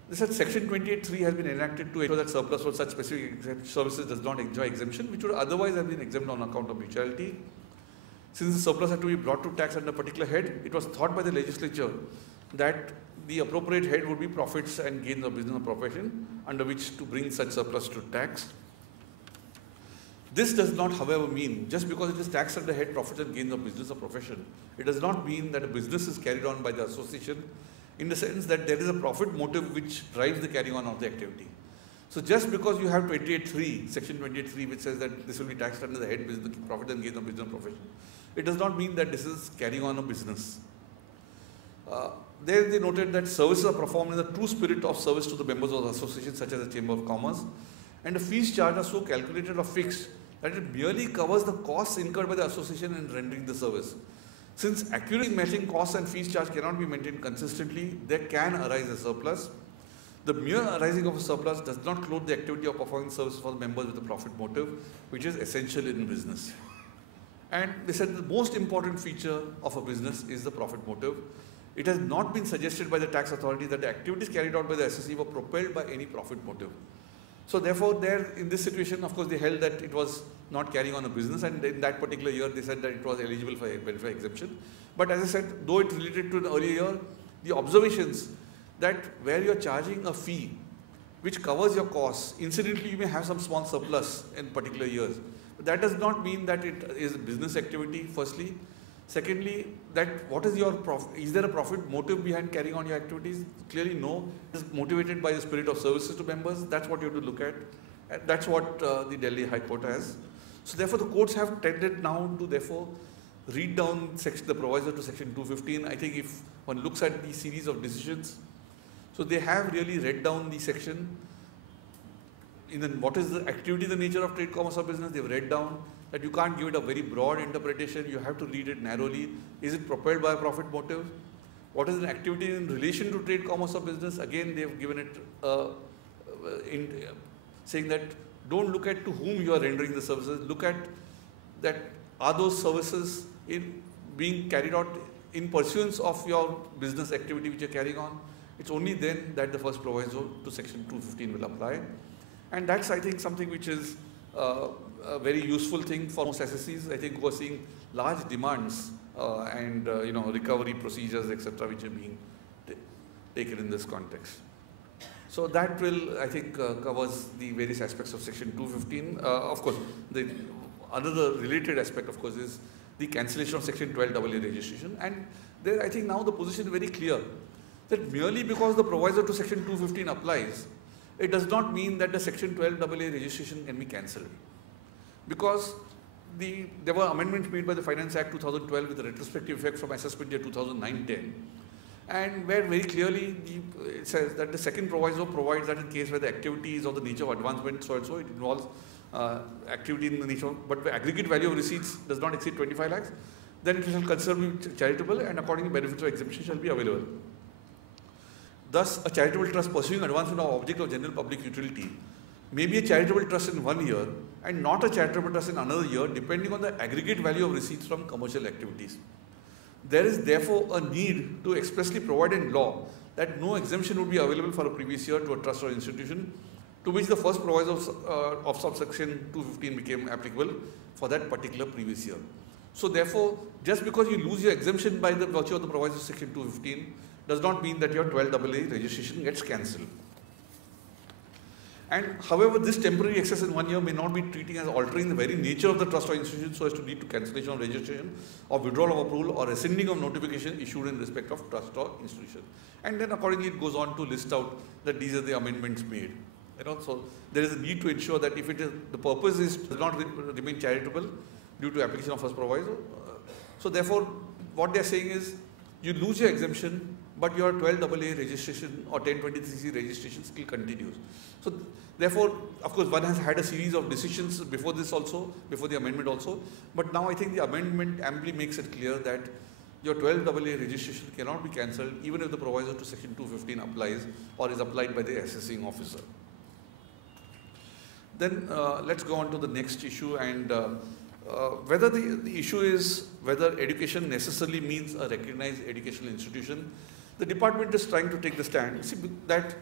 They said section 28(3) has been enacted to ensure that surplus for such specific services does not enjoy exemption, which would otherwise have been exempt on account of mutuality. Since the surplus had to be brought to tax under a particular head, it was thought by the legislature that the appropriate head would be profits and gains of business or profession, under which to bring such surplus to tax. This does not, however, mean, just because it is taxed under head profits and gains of business or profession, it does not mean that a business is carried on by the association, in the sense that there is a profit motive which drives the carrying on of the activity. So just because you have 28(3), section 28(3), which says that this will be taxed under the head business, profit and gains of business or profession, it does not mean that this is carrying on a business. There they noted that services are performed in the true spirit of service to the members of the association, such as the Chamber of Commerce, and the fees charged are so calculated or fixed that it merely covers the costs incurred by the association in rendering the service. Since accurately matching costs and fees charged cannot be maintained consistently, there can arise a surplus. The mere arising of a surplus does not clothe the activity of performing services for the members with a profit motive, which is essential in business. And they said the most important feature of a business is the profit motive. It has not been suggested by the tax authority that the activities carried out by the SSE were propelled by any profit motive. So therefore, there in this situation, of course, they held that it was not carrying on a business, and in that particular year, they said that it was eligible for welfare exemption. But as I said, though it related to an earlier year, the observations that where you are charging a fee which covers your costs, incidentally, you may have some small surplus in particular years. But that does not mean that it is a business activity, firstly. Secondly, that what is your profit? Is there a profit motive behind carrying on your activities? Clearly no. It is motivated by the spirit of services to members. That's what you have to look at. And that's what the Delhi High Court has. So therefore, the courts have tended now to therefore read down the proviso to section 215. I think if one looks at the series of decisions, so they have really read down the section. What is the activity, the nature of trade, commerce or business, they've read down that you can't give it a very broad interpretation, you have to read it narrowly. Is it propelled by a profit motive? What is an activity in relation to trade, commerce or business? Again, they've given it saying that don't look at to whom you are rendering the services, look at that are those services being carried out in pursuance of your business activity which you're carrying on. It's only then that the first proviso to section 215 will apply. And that's, I think, something which is a very useful thing for most SSEs, I think, who are seeing large demands and recovery procedures, etc., which are being taken in this context. So that will, I think, covers the various aspects of section 215. Of course, another related aspect, of course, is the cancellation of section 12AA registration. And there, I think, now the position is very clear that merely because the proviso to section 215 applies, it does not mean that the section 12AA registration can be cancelled. Because there were amendments made by the Finance Act 2012 with a retrospective effect from assessment year 2009-10, and where very clearly it says that the second proviso provides that in case where the activity is of the nature of advancement, so and so, it involves activity in the nature of, but the aggregate value of receipts does not exceed 25 lakhs, then it shall consider be charitable, and accordingly benefits of exemption shall be available. Thus, a charitable trust pursuing advancement of object of general public utility may be a charitable trust in 1 year and not a charitable trust in another year, depending on the aggregate value of receipts from commercial activities. There is therefore a need to expressly provide in law that no exemption would be available for a previous year to a trust or institution to which the first proviso of subsection 215 became applicable for that particular previous year. So therefore, just because you lose your exemption by the virtue of the proviso of section 215 does not mean that your 12AA registration gets cancelled. And however, this temporary excess in 1 year may not be treating as altering the very nature of the trust or institution so as to lead to cancellation of registration or withdrawal of approval or rescinding of notification issued in respect of trust or institution. And then accordingly it goes on to list out that these are the amendments made. So there is a need to ensure that if it is, the purpose does not remain charitable due to application of first proviso. So therefore, what they are saying is you lose your exemption, but your 12AA registration or 1023C registration still continues. So therefore, of course, one has had a series of decisions before this also, before the amendment also, but now I think the amendment amply makes it clear that your 12AA registration cannot be cancelled even if the proviso to section 215 applies or is applied by the assessing officer. Then let's go on to the next issue, and whether the issue is whether education necessarily means a recognized educational institution. The department is trying to take the stand that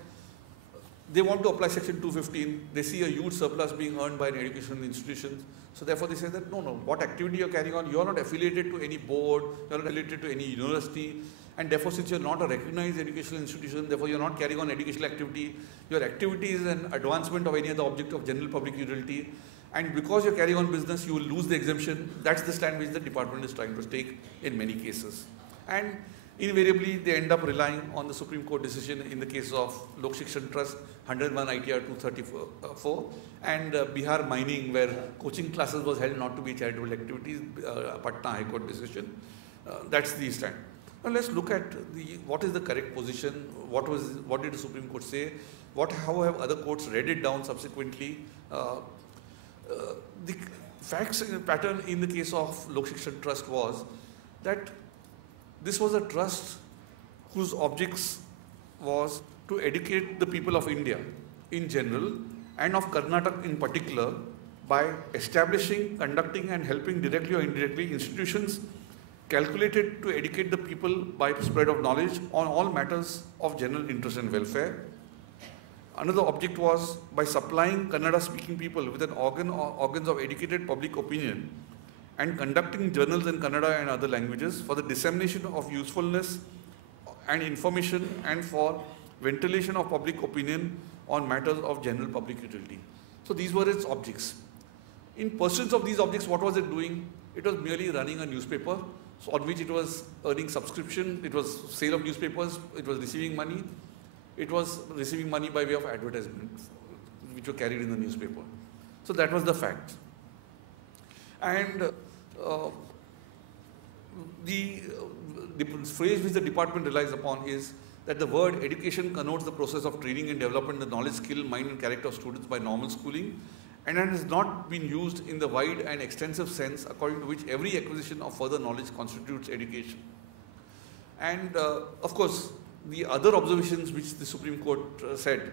they want to apply section 215. They see a huge surplus being earned by an educational institution. So therefore they say that no, what activity you're carrying on, you're not affiliated to any board, you're not affiliated to any university, and therefore since you're not a recognized educational institution, therefore you're not carrying on educational activity, your activity is an advancement of any other object of general public utility, and because you're carrying on business, you will lose the exemption. That's the stand which the department is trying to take in many cases. And invariably, they end up relying on the Supreme Court decision in the case of Lok Shikshan Trust 101 ITR 234 and Bihar Mining, where coaching classes was held not to be charitable activities, Patna High Court decision. That's the stand. Now let's look at what is the correct position, what did the Supreme Court say, how have other courts read it down subsequently. The facts pattern in the case of Lok Shikshan Trust was that This was a trust whose objects was to educate the people of India in general and of Karnataka in particular by establishing, conducting and helping directly or indirectly institutions calculated to educate the people by spread of knowledge on all matters of general interest and welfare. Another object was by supplying Kannada speaking people with an organs of educated public opinion and conducting journals in Kannada and other languages for the dissemination of usefulness and information and for ventilation of public opinion on matters of general public utility. So these were its objects. In pursuance of these objects, what was it doing? It was merely running a newspaper, so on which it was earning subscription, it was sale of newspapers, it was receiving money. It was receiving money by way of advertisements, which were carried in the newspaper. So that was the fact. And the phrase which the department relies upon is that the word education connotes the process of training and development the knowledge, skill, mind and character of students by normal schooling, and it has not been used in the wide and extensive sense according to which every acquisition of further knowledge constitutes education. And of course, the other observations which the Supreme Court said,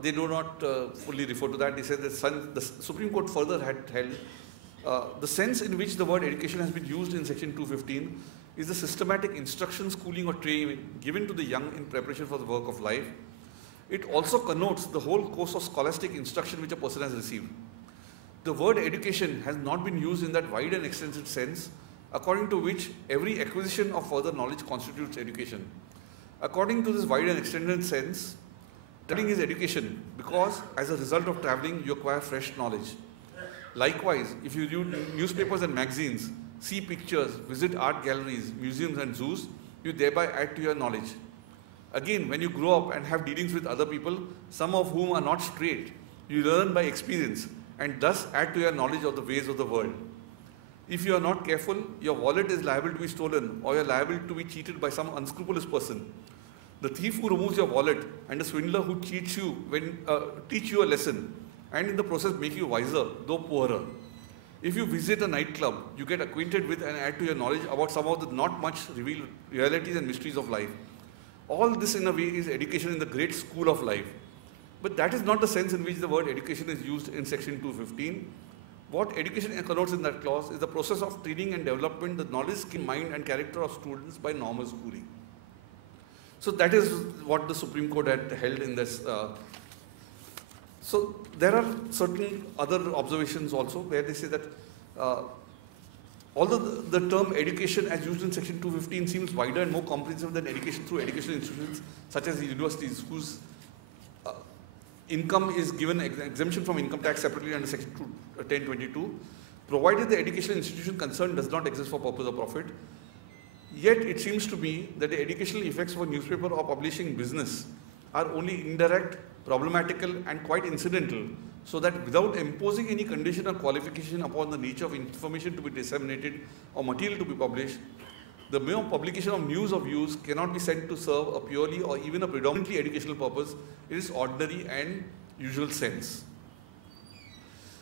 they do not fully refer to that. They said that the Supreme Court further had held the sense in which the word education has been used in section 215 is the systematic instruction, schooling or training given to the young in preparation for the work of life. It also connotes the whole course of scholastic instruction which a person has received. The word education has not been used in that wide and extensive sense according to which every acquisition of further knowledge constitutes education. According to this wide and extended sense, traveling is education because as a result of traveling you acquire fresh knowledge. Likewise, if you read newspapers and magazines, see pictures, visit art galleries, museums and zoos, you thereby add to your knowledge. Again, when you grow up and have dealings with other people, some of whom are not straight, you learn by experience and thus add to your knowledge of the ways of the world. If you are not careful, your wallet is liable to be stolen or you are liable to be cheated by some unscrupulous person. The thief who removes your wallet and the swindler who cheats you when teach you a lesson and in the process make you wiser, though poorer. If you visit a nightclub, you get acquainted with and add to your knowledge about some of the not much revealed realities and mysteries of life. All this in a way is education in the great school of life. But that is not the sense in which the word education is used in section 215. What education connotes in that clause is the process of training and development, the knowledge, skill, mind and character of students by normal schooling. So that is what the Supreme Court had held in this. So there are certain other observations also where they say that although the term education as used in section 215 seems wider and more comprehensive than education through educational institutions such as the universities whose income is given exemption from income tax separately under section 1022, provided the educational institution concerned does not exist for purpose of profit. Yet it seems to me that the educational effects of a newspaper or publishing business are only indirect, problematical and quite incidental, so that without imposing any condition or qualification upon the nature of information to be disseminated or material to be published, the mere publication of news or views cannot be said to serve a purely or even a predominantly educational purpose in its ordinary and usual sense.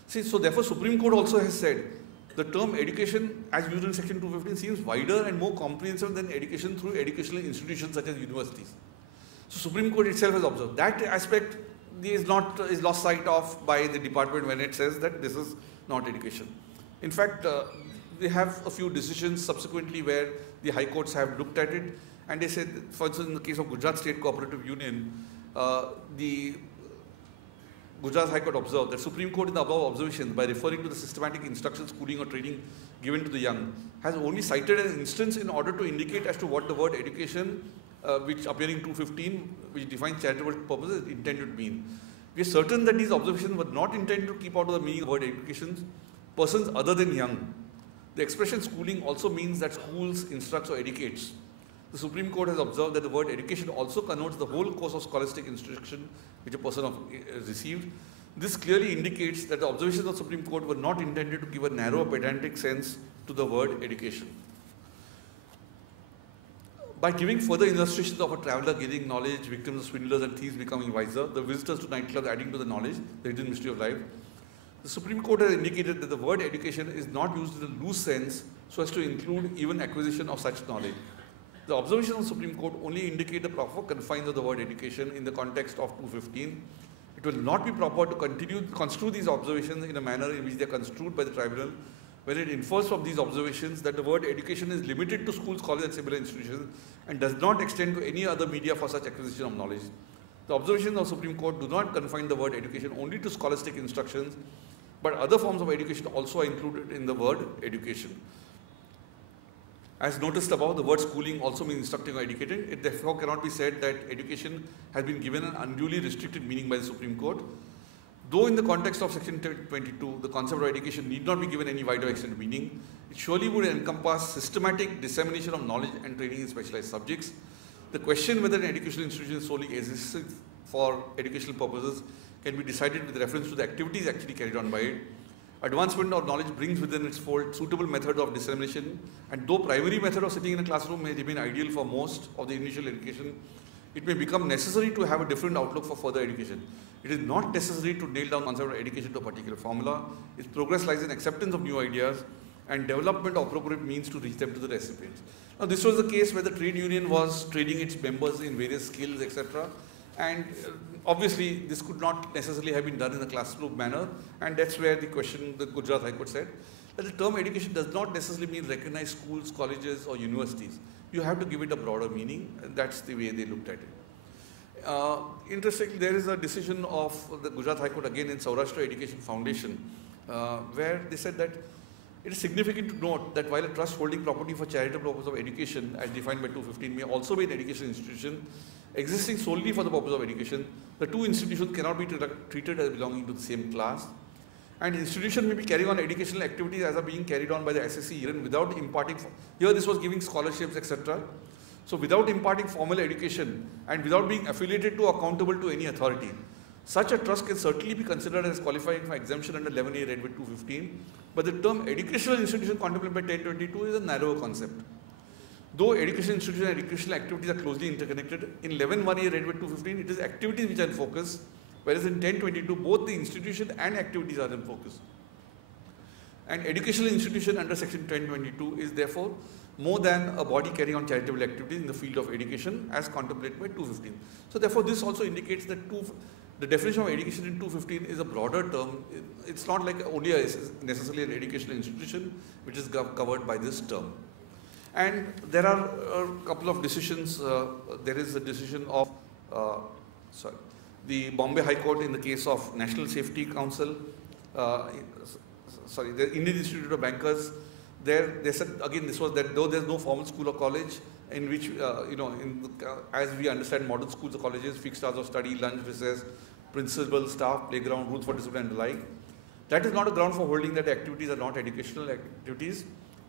See, so therefore Supreme Court also has said the term education as used in section 215 seems wider and more comprehensive than education through educational institutions such as universities. So Supreme Court itself has observed that aspect is lost sight of by the department when it says that this is not education. In fact, they have a few decisions subsequently where the high courts have looked at it and they said, for instance, in the case of Gujarat State Cooperative Union, the Gujarat High Court observed that Supreme Court in the above observations by referring to the systematic instruction, schooling or training given to the young has only cited an instance in order to indicate as to what the word education which appearing 215, which defines charitable purposes, is intended to mean. We are certain that these observations were not intended to keep out of the meaning of the word education persons other than young. The expression schooling also means that schools instructs or educates. The Supreme Court has observed that the word education also connotes the whole course of scholastic instruction which a person received. This clearly indicates that the observations of the Supreme Court were not intended to give a narrow pedantic sense to the word education. By giving further illustrations of a traveller gaining knowledge, victims of swindlers and thieves becoming wiser, the visitors to nightclubs adding to the knowledge, the hidden mystery of life, the Supreme Court has indicated that the word education is not used in a loose sense so as to include even acquisition of such knowledge. The observations of the Supreme Court only indicate the proper confines of the word education in the context of 215. It will not be proper to construe these observations in a manner in which they are construed by the tribunal, when it infers from these observations that the word education is limited to schools, colleges and similar institutions and does not extend to any other media for such acquisition of knowledge. The observations of the Supreme Court do not confine the word education only to scholastic instructions, but other forms of education also are included in the word education. As noticed above, the word schooling also means instructing or educating. It therefore cannot be said that education has been given an unduly restricted meaning by the Supreme Court. Though in the context of section 22, the concept of education need not be given any wider extended meaning, it surely would encompass systematic dissemination of knowledge and training in specialized subjects. The question whether an educational institution solely exists for educational purposes can be decided with reference to the activities actually carried on by it. Advancement of knowledge brings within its fold suitable method of dissemination, and though primary method of sitting in a classroom may remain ideal for most of the initial education, it may become necessary to have a different outlook for further education. It is not necessary to nail down concept of education to a particular formula. Its progress lies in acceptance of new ideas and development of appropriate means to reach them to the recipients. Now, this was the case where the trade union was training its members in various skills, etc. And obviously, this could not necessarily have been done in a classroom manner, and that's where the question the Gujarat High Court said that the term education does not necessarily mean recognized schools, colleges, or universities. You have to give it a broader meaning, and that's the way they looked at it. Interestingly, there is a decision of the Gujarat High Court again in Saurashtra Education Foundation, where they said that it is significant to note that while a trust holding property for charitable purpose of education, as defined by 215, may also be an educational institution existing solely for the purpose of education, the two institutions cannot be treated as belonging to the same class. And the institution may be carrying on educational activities as are being carried on by the SSC even without imparting, here this was giving scholarships, etc. So without imparting formal education and without being affiliated to or accountable to any authority. Such a trust can certainly be considered as qualifying for exemption under 11A read with 215, but the term educational institution contemplated by 1022 is a narrower concept. Though educational institutions and educational activities are closely interconnected, in 11.1A read with 215, it is activities which are in focus, whereas in 1022, both the institution and activities are in focus. An educational institution under section 1022 is therefore more than a body carrying on charitable activities in the field of education as contemplated by 215. So therefore, this also indicates that the definition of education in 215 is a broader term. It's not like only necessarily an educational institution which is covered by this term. And there are a couple of decisions. There is a decision of, the Bombay High Court in the case of National Safety Council, the Indian Institute of Bankers. There, they said again, this was that though there's no formal school or college in which, as we understand modern schools or colleges, fixed hours of study, lunch, recess, principal, staff, playground, rules for discipline and the like. That is not a ground for holding that activities are not educational activities.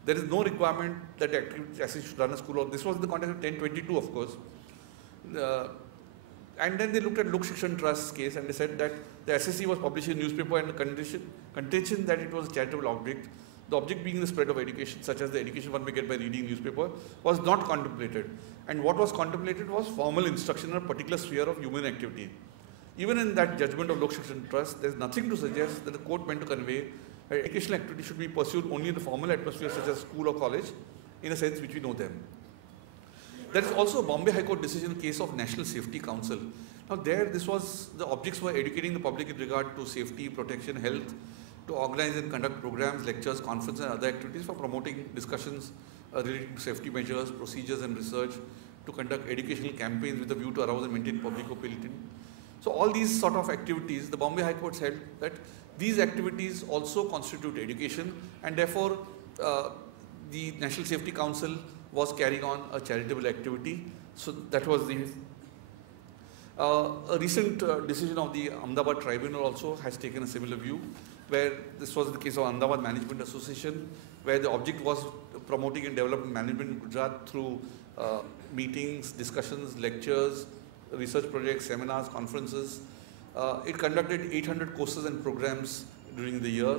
There is no requirement that the activities should run a school. This was in the context of 1022, of course. And then they looked at Lok Shikshan Trust's case and they said that the SSC was publishing a newspaper and the contention that it was a charitable object, the object being the spread of education, such as the education one may get by reading newspaper, was not contemplated. And what was contemplated was formal instruction in a particular sphere of human activity. Even in that judgment of Lok Shikshan Trust, there is nothing to suggest that the court meant to convey that educational activity should be pursued only in the formal atmosphere such as school or college, in a sense which we know them. There is also a Bombay High Court decision in the case of National Safety Council. Now there, the objects were educating the public in regard to safety, protection, health, to organize and conduct programs, lectures, conferences and other activities for promoting discussions relating to safety measures, procedures and research, to conduct educational campaigns with a view to arouse and maintain public opinion. So all these sort of activities, the Bombay High Court said that these activities also constitute education, and therefore the National Safety Council was carrying on a charitable activity. So that was the a recent decision of the Ahmedabad Tribunal also has taken a similar view, where this was the case of Ahmedabad Management Association, where the object was promoting and developing management in Gujarat through meetings, discussions, lectures, research projects, seminars, conferences. It conducted 800 courses and programs during the year.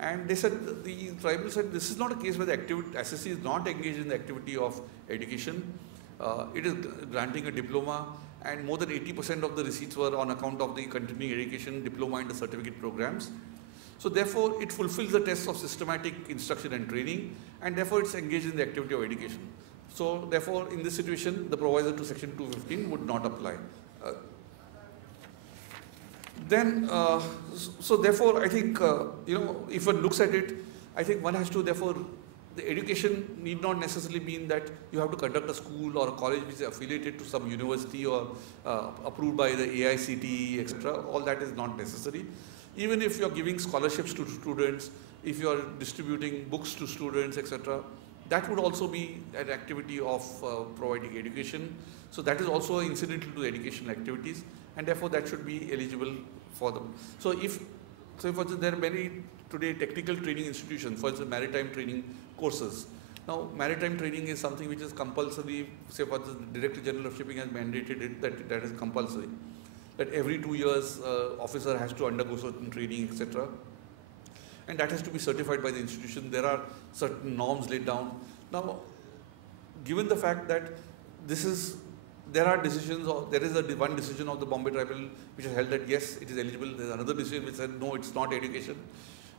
And they said, the tribunal said, this is not a case where the SSC is not engaged in the activity of education. It is granting a diploma, and more than 80% of the receipts were on account of the continuing education, diploma and the certificate programs. So therefore, it fulfills the tests of systematic instruction and training, and therefore it's engaged in the activity of education. So therefore, in this situation, the proviso to section 215 would not apply. So therefore, I think, if one looks at it, I think one has to, therefore, the education need not necessarily mean that you have to conduct a school or a college which is affiliated to some university or approved by the AICTE, etc. All that is not necessary. Even if you are giving scholarships to students, if you are distributing books to students, etc., that would also be an activity of providing education. So that is also incidental to educational activities, and therefore that should be eligible for them. So for example, there are many today technical training institutions, for example, maritime training courses. Now, maritime training is something which is compulsory. Say, for the Director General of Shipping has mandated it that is compulsory. That every 2 years, officer has to undergo certain training, etc. And that has to be certified by the institution. There are certain norms laid down. Now, given the fact that there are decisions, or there is one decision of the Bombay Tribunal which has held that yes, it is eligible. There is another decision which said no, it's not education.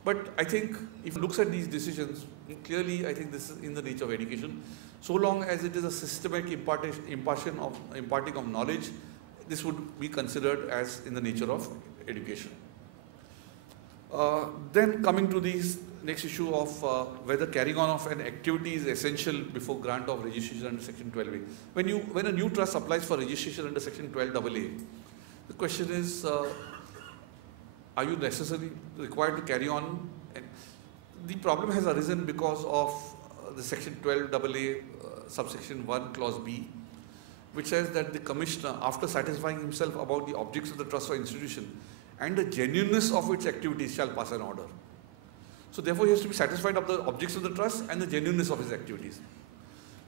But I think if one looks at these decisions, clearly I think this is in the nature of education. So long as it is a systematic imparting of knowledge, this would be considered as in the nature of education. Then coming to the next issue of whether carrying on of an activity is essential before grant of registration under section 12A. When a new trust applies for registration under section 12AA, the question is, are you necessarily required to carry on? And the problem has arisen because of the section 12AA subsection 1 clause B, which says that the commissioner, after satisfying himself about the objects of the trust or institution and the genuineness of its activities, shall pass an order. So therefore he has to be satisfied of the objects of the trust and the genuineness of his activities.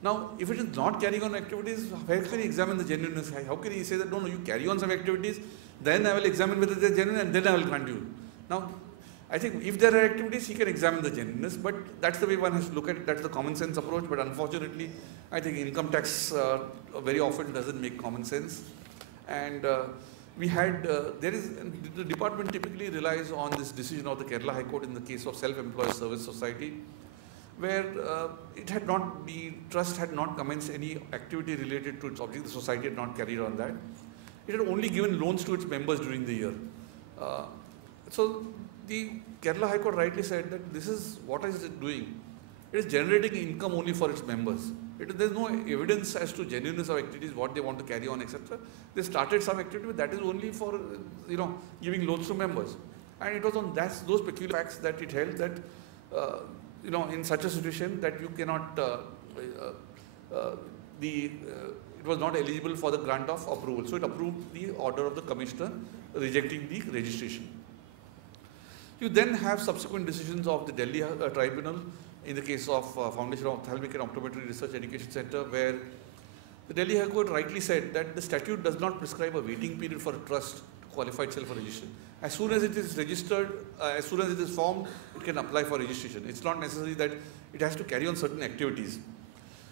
Now, if it is not carrying on activities, how can he examine the genuineness? How can he say that, no, you carry on some activities, then I will examine whether they are genuine and then I will grant you. Now, I think if there are activities, he can examine the genuineness, but that's the way one has to look at it. That's the common sense approach, but unfortunately, I think income tax very often doesn't make common sense. And the department typically relies on this decision of the Kerala High Court in the case of Self-Employed Service Society, where the trust had not commenced any activity related to its object. The society had not carried on that. It had only given loans to its members during the year. So the Kerala High Court rightly said that this is what is it doing? It is generating income only for its members. There is no evidence as to genuineness of activities, what they want to carry on, etc. They started some activity, but that is only for giving loans to members. And it was on those peculiar facts that it held that in such a situation that you cannot it was not eligible for the grant of approval. So it approved the order of the commissioner rejecting the registration. You then have subsequent decisions of the Delhi Tribunal in the case of Foundation of Ophthalmic and Optometry Research Education Center, where the Delhi High Court rightly said that the statute does not prescribe a waiting period for a trust to qualify itself for registration. As soon as it is registered, as soon as it is formed, it can apply for registration. It's not necessary that it has to carry on certain activities.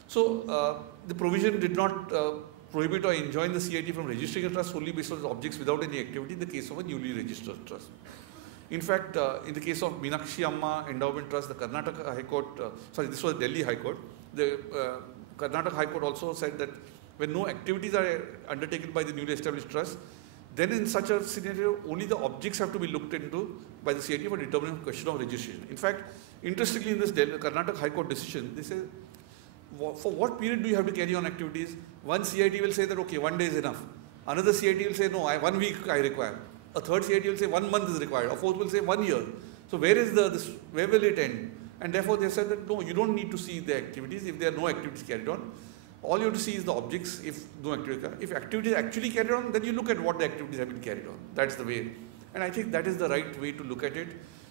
So the provision did not prohibit or enjoin the CIT from registering a trust solely based on its objects without any activity in the case of a newly registered trust. In fact, in the case of Meenakshi Amma Endowment Trust, the Karnataka High Court, this was Delhi High Court, the Karnataka High Court also said that when no activities are undertaken by the newly established trust, then in such a scenario, only the objects have to be looked into by the CIT for determining the question of registration. In fact, interestingly, in this Karnataka High Court decision, they say, for what period do you have to carry on activities? One CIT will say that, okay, 1 day is enough. Another CIT will say, no, 1 week I require. A third CIT will say 1 month is required. A fourth will say 1 year. So where will it end? And therefore they said that no, you don't need to see the activities if there are no activities carried on. All you have to see is the objects if no activity. If activities actually carried on, then you look at what the activities have been carried on. That's the way. And I think that is the right way to look at it.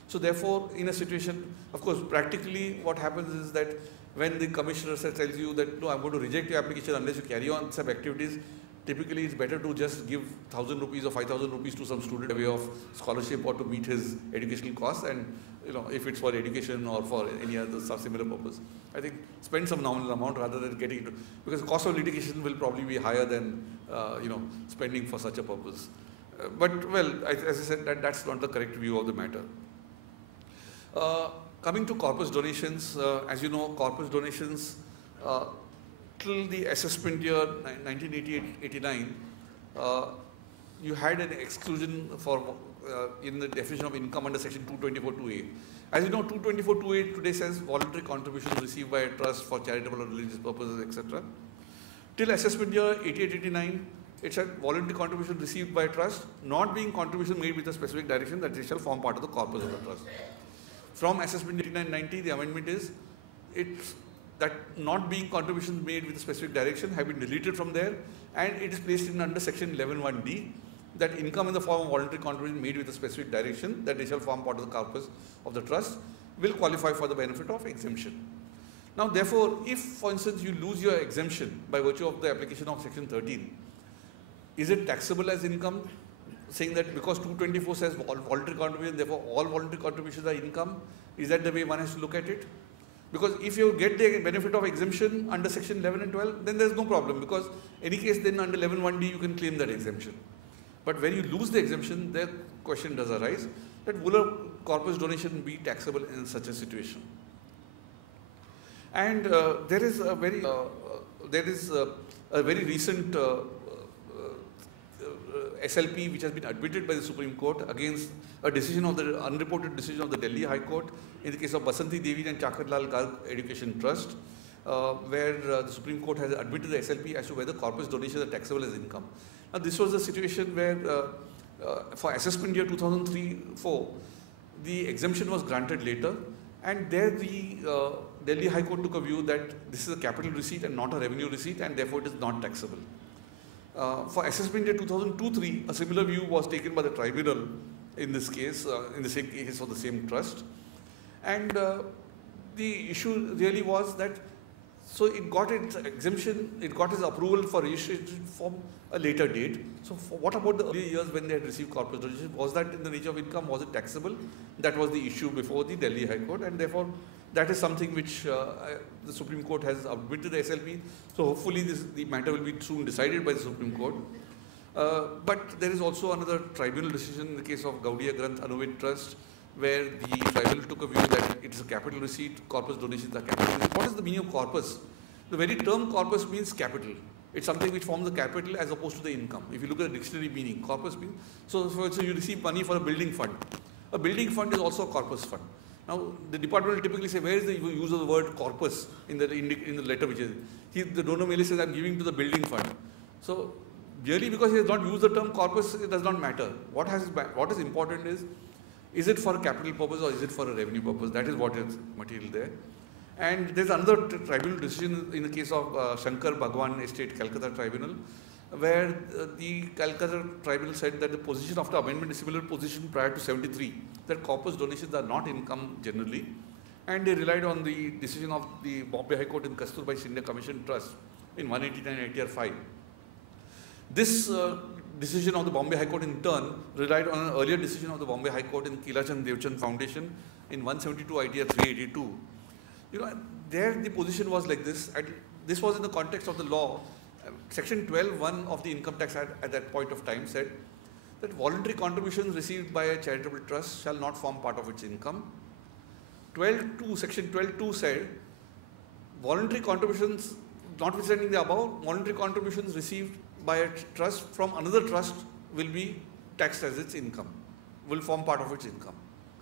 So therefore, in a situation, of course, practically what happens is that when the commissioner tells you that no, I'm going to reject your application unless you carry on some activities, typically it's better to just give 1,000 rupees or 5,000 rupees to some student by way of scholarship or to meet his educational costs, and if it's for education or for any other similar purpose, I think spend some nominal amount rather than getting into, because the cost of litigation will probably be higher than spending for such a purpose. But well, as I said, that's not the correct view of the matter. Coming to corpus donations, as you know, corpus donations till the assessment year 1988-89, you had an exclusion for in the definition of income under section 224(2)(a). As you know, 224(2)(a) today says voluntary contributions received by a trust for charitable or religious purposes, etc. Till assessment year 88-89, it said voluntary contribution received by a trust, not being contribution made with a specific direction, that they shall form part of the corpus of the trust. From assessment 89-90, the amendment is that not being contributions made with a specific direction have been deleted from there, and it is placed in under section 11(1)(d), that income in the form of voluntary contribution made with a specific direction, that they shall form part of the corpus of the trust, will qualify for the benefit of exemption. Now, therefore, if, for instance, you lose your exemption by virtue of the application of section 13, is it taxable as income? Saying that because 224 says voluntary contribution, therefore all voluntary contributions are income. Is that the way one has to look at it? Because if you get the benefit of exemption under section 11 and 12, then there is no problem, because any case then under 11(1)(d) you can claim that exemption. But when you lose the exemption, the question does arise that will a corpus donation be taxable in such a situation? And there is a very recent SLP which has been admitted by the Supreme Court against a decision of the unreported decision of the Delhi High Court in the case of Basanti Devi and Chakarlal Garg Education Trust, where the Supreme Court has admitted the SLP as to whether corpus donations are taxable as income. Now, this was a situation where for assessment year 2003-04, the exemption was granted later, and there the Delhi High Court took a view that this is a capital receipt and not a revenue receipt, and therefore it is not taxable. For assessment year 2002-03, a similar view was taken by the tribunal in this case, in the same case for the same trust. And the issue really was that, so it got its exemption, it got its approval for registration from a later date. So what about the earlier years when they had received corpus donation? Was that in the nature of income? Was it taxable? That was the issue before the Delhi High Court, and therefore that is something which the Supreme Court has admitted the SLP. So hopefully the matter will be soon decided by the Supreme Court. But there is also another tribunal decision in the case of Gaudiya Granth Anuvid Trust, where the tribunal took a view that it is a capital receipt, corpus donations are capital receipt. What is the meaning of corpus? The very term corpus means capital. It's something which forms the capital as opposed to the income. If you look at the dictionary meaning, corpus means, so you receive money for a building fund. A building fund is also a corpus fund. Now, the department will typically say, where is the use of the word corpus in the letter which is, the donor merely says, I'm giving to the building fund. So, really because he has not used the term corpus, it does not matter. What is important is it for a capital purpose or is it for a revenue purpose? That is what is material there. And there's another tribunal decision in the case of Shankar Bhagwan Estate, Calcutta Tribunal, where the Calcutta Tribunal said that the position after amendment is similar position prior to 73, that corpus donations are not income generally, and they relied on the decision of the Bombay High Court in Kasturbai Shinda Commission Trust in 189 ATR 5. This decision of the Bombay High Court in turn relied on an earlier decision of the Bombay High Court in Kilachand Devchand Foundation in 172 ITR 382. There the position was like this, and this was in the context of the law. Section 12(1) of the Income Tax Act at that point of time said that voluntary contributions received by a charitable trust shall not form part of its income. Section 12(2) said voluntary contributions, notwithstanding the above, voluntary contributions received by a trust from another trust will be taxed as its income, will form part of its income.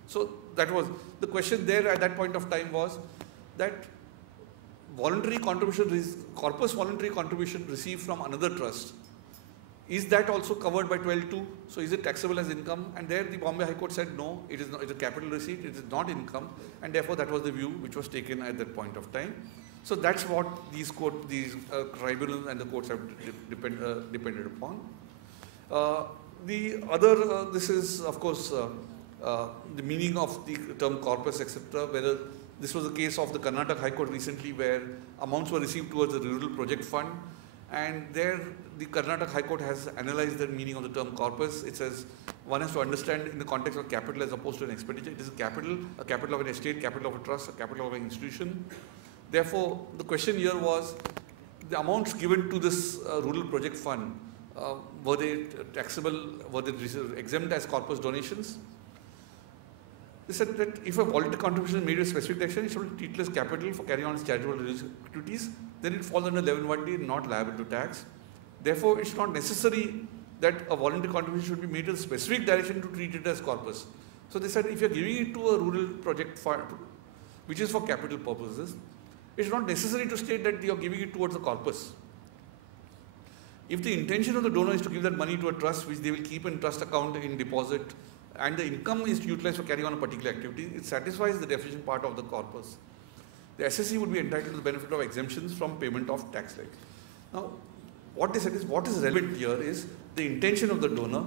So that was the question there at that point of time, was that voluntary contribution, corpus voluntary contribution received from another trust, is that also covered by 12(2)? So is it taxable as income? And there the Bombay High Court said no, it is not, it's a capital receipt, it is not income, and therefore that was the view which was taken at that point of time. So that's what these tribunals and the courts have depended upon. The other, this is of course the meaning of the term corpus, etc. Whether this was the case of the Karnataka High Court recently, where amounts were received towards the Rural Project Fund, and there the Karnataka High Court has analyzed the meaning of the term corpus. It says one has to understand in the context of capital as opposed to an expenditure. It is a capital of an estate, capital of a trust, a capital of an institution. Therefore, the question here was the amounts given to this Rural Project Fund, were they taxable, were they exempt as corpus donations? They said that if a voluntary contribution is made with specific direction, it should be treated as capital for carrying on its charitable religious activities, then it falls under 11(1)(d), not liable to tax. Therefore, it's not necessary that a voluntary contribution should be made in a specific direction to treat it as corpus. So they said if you're giving it to a rural project fund, which is for capital purposes, it's not necessary to state that you're giving it towards the corpus. If the intention of the donor is to give that money to a trust, which they will keep in trust account in deposit, and the income is utilized for carrying on a particular activity, it satisfies the definition part of the corpus. The SSE would be entitled to the benefit of exemptions from payment of tax levy. Now, what they said is, what is relevant here is the intention of the donor,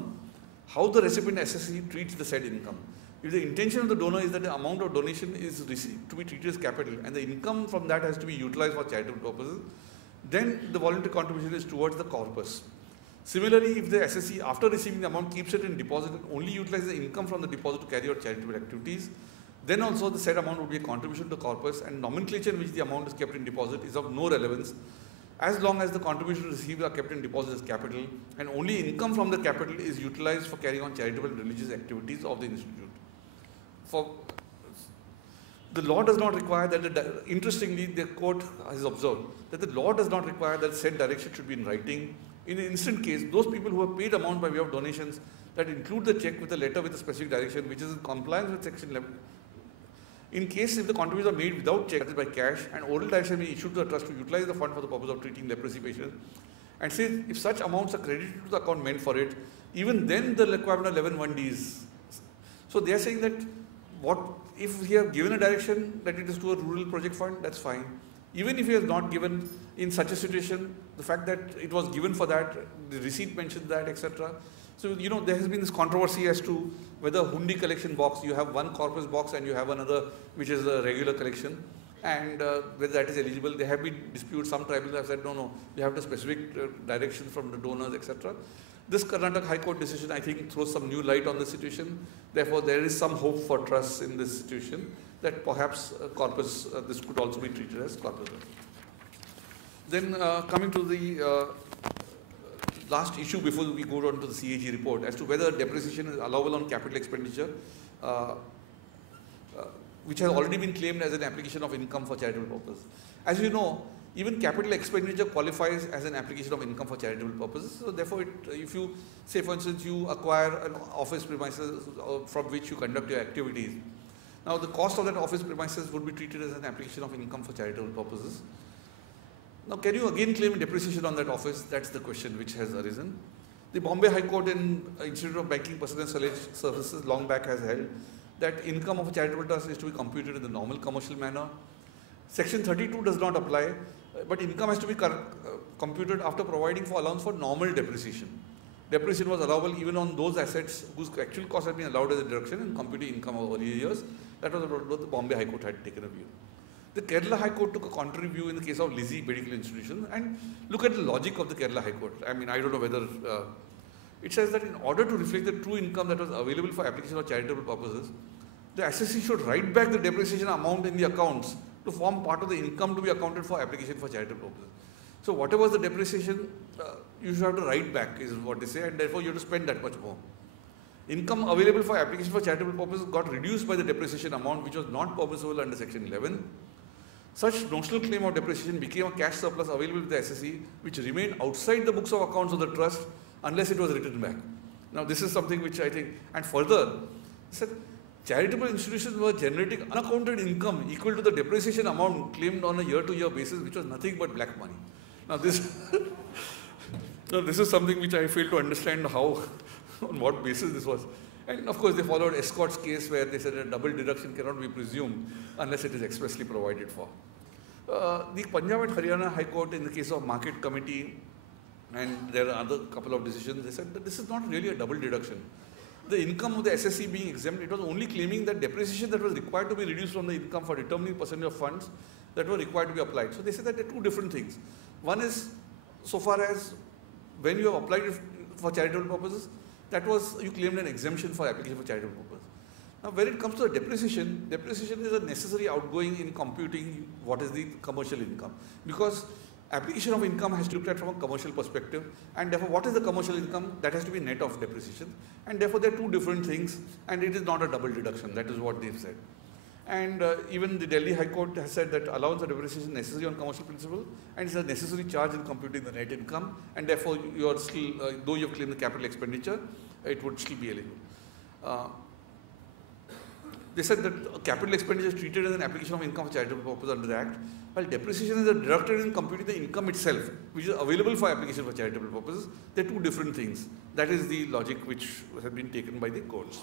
how the recipient SSE treats the said income. If the intention of the donor is that the amount of donation is received to be treated as capital and the income from that has to be utilized for charitable purposes, then the voluntary contribution is towards the corpus. Similarly, if the SSE after receiving the amount keeps it in deposit and only utilizes the income from the deposit to carry out charitable activities, then also the said amount would be a contribution to the corpus, and nomenclature in which the amount is kept in deposit is of no relevance as long as the contributions received are kept in deposit as capital and only income from the capital is utilized for carrying on charitable and religious activities of the institute. The law does not require that, interestingly, the court has observed that the law does not require that said direction should be in writing. In an instant case, those people who have paid amount by way of donations that include the check with a letter with a specific direction which is in compliance with section 11. In case if the contributions are made without check, that is by cash, and oral direction be issued to the trust to utilize the fund for the purpose of treating leprosy patients, and say if such amounts are credited to the account meant for it, even then the requirement of 11(1)(d) is. So they are saying that if he has given a direction that it is to a rural project fund, that's fine. Even if he has not given in such a situation, the fact that it was given for that, the receipt mentions that, etc. So, there has been this controversy as to whether hundi collection box, you have one corpus box and you have another which is a regular collection, and whether that is eligible. There have been disputes. Some tribunals have said, no, you have the specific direction from the donors, etc. This Karnataka High Court decision, I think, throws some new light on the situation. Therefore, there is some hope for trusts in this situation that perhaps corpus, this could also be treated as corpus. Then coming to the last issue before we go on to the CAG report, as to whether depreciation is allowable on capital expenditure, which has already been claimed as an application of income for charitable purpose. As you know, even capital expenditure qualifies as an application of income for charitable purposes. So therefore, if you say, for instance, you acquire an office premises from which you conduct your activities, now the cost of that office premises would be treated as an application of income for charitable purposes. Now, can you again claim depreciation on that office? That's the question which has arisen. The Bombay High Court in Institute of Banking, Personal Services long back has held that income of a charitable trust is to be computed in the normal commercial manner. Section 32 does not apply, but income has to be computed after providing for allowance for normal depreciation. Depreciation was allowable even on those assets whose actual cost had been allowed as a deduction in computing income over earlier years. That was what the Bombay High Court had taken a view. The Kerala High Court took a contrary view in the case of Lizzie Medical Institution, and look at the logic of the Kerala High Court. I mean, I don't know whether it says that in order to reflect the true income that was available for application of charitable purposes, the assessee should write back the depreciation amount in the accounts to form part of the income to be accounted for application for charitable purposes. So whatever was the depreciation, you should have to write back is what they say, and therefore you have to spend that much more. Income available for application for charitable purposes got reduced by the depreciation amount, which was not permissible under section 11. Such notional claim of depreciation became a cash surplus available to the SSE, which remained outside the books of accounts of the trust unless it was written back. Now this is something which I think, and further, said charitable institutions were generating unaccounted income equal to the depreciation amount claimed on a year-to-year basis, which was nothing but black money. Now this, this is something which I fail to understand how, on what basis this was. And of course, they followed Escort's case where they said a double deduction cannot be presumed unless it is expressly provided for. The Punjab and Haryana High Court in the case of Market Committee, and there are other couple of decisions, they said that this is not really a double deduction. The income of the SSE being exempt, it was only claiming that depreciation that was required to be reduced from the income for determining percentage of funds that were required to be applied. So they said that there are two different things. One is, so far as when you have applied it for charitable purposes, that was, you claimed an exemption for application for charitable purpose. Now, when it comes to depreciation, depreciation is a necessary outgoing in computing what is the commercial income. Because application of income has to be looked at from a commercial perspective, and therefore, what is the commercial income? That has to be net of depreciation. And therefore, there are two different things, and it is not a double deduction. That is what they've said. And even the Delhi High Court has said that allowance of depreciation is necessary on commercial principle and is a necessary charge in computing the net income, and therefore you are still, though you have claimed the capital expenditure, it would still be eligible. They said that capital expenditure is treated as an application of income for charitable purpose under the Act, while depreciation is deducted in computing the income itself, which is available for application for charitable purposes. They are two different things. That is the logic which has been taken by the courts.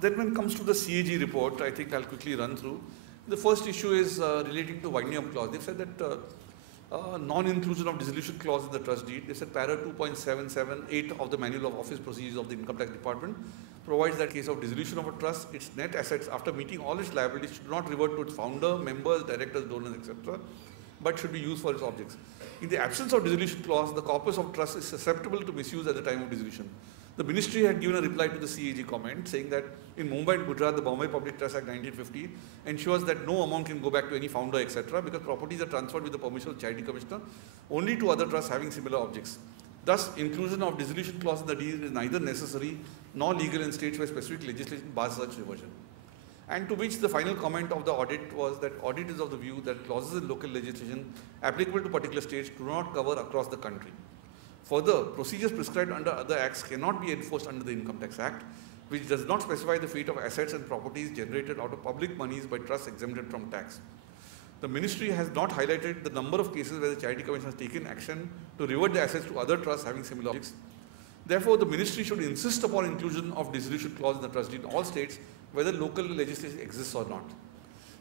Then when it comes to the CAG report, I think I'll quickly run through. The first issue is relating to winding up clause. They've said that non-inclusion of dissolution clause in the trust deed. They said para 2.778 of the Manual of Office Procedures of the Income Tax Department provides that case of dissolution of a trust, its net assets after meeting all its liabilities should not revert to its founder, members, directors, donors, etc., but should be used for its objects. In the absence of dissolution clause, the corpus of trust is susceptible to misuse at the time of dissolution. The ministry had given a reply to the CAG comment saying that in Mumbai and Gujarat, the Bombay Public Trust Act 1950 ensures that no amount can go back to any founder, etc., because properties are transferred with the permission of Charity Commissioner only to other trusts having similar objects. Thus, inclusion of dissolution clause in the deed is neither necessary nor legal in states where specific legislation bars such reversion. And to which the final comment of the audit was that audit is of the view that clauses in local legislation applicable to particular states do not cover across the country. Further, procedures prescribed under other acts cannot be enforced under the Income Tax Act, which does not specify the fate of assets and properties generated out of public monies by trusts exempted from tax. The ministry has not highlighted the number of cases where the Charity Commission has taken action to revert the assets to other trusts having similar objects. Therefore, the ministry should insist upon inclusion of dissolution clause in the trust deed in all states, whether local legislation exists or not.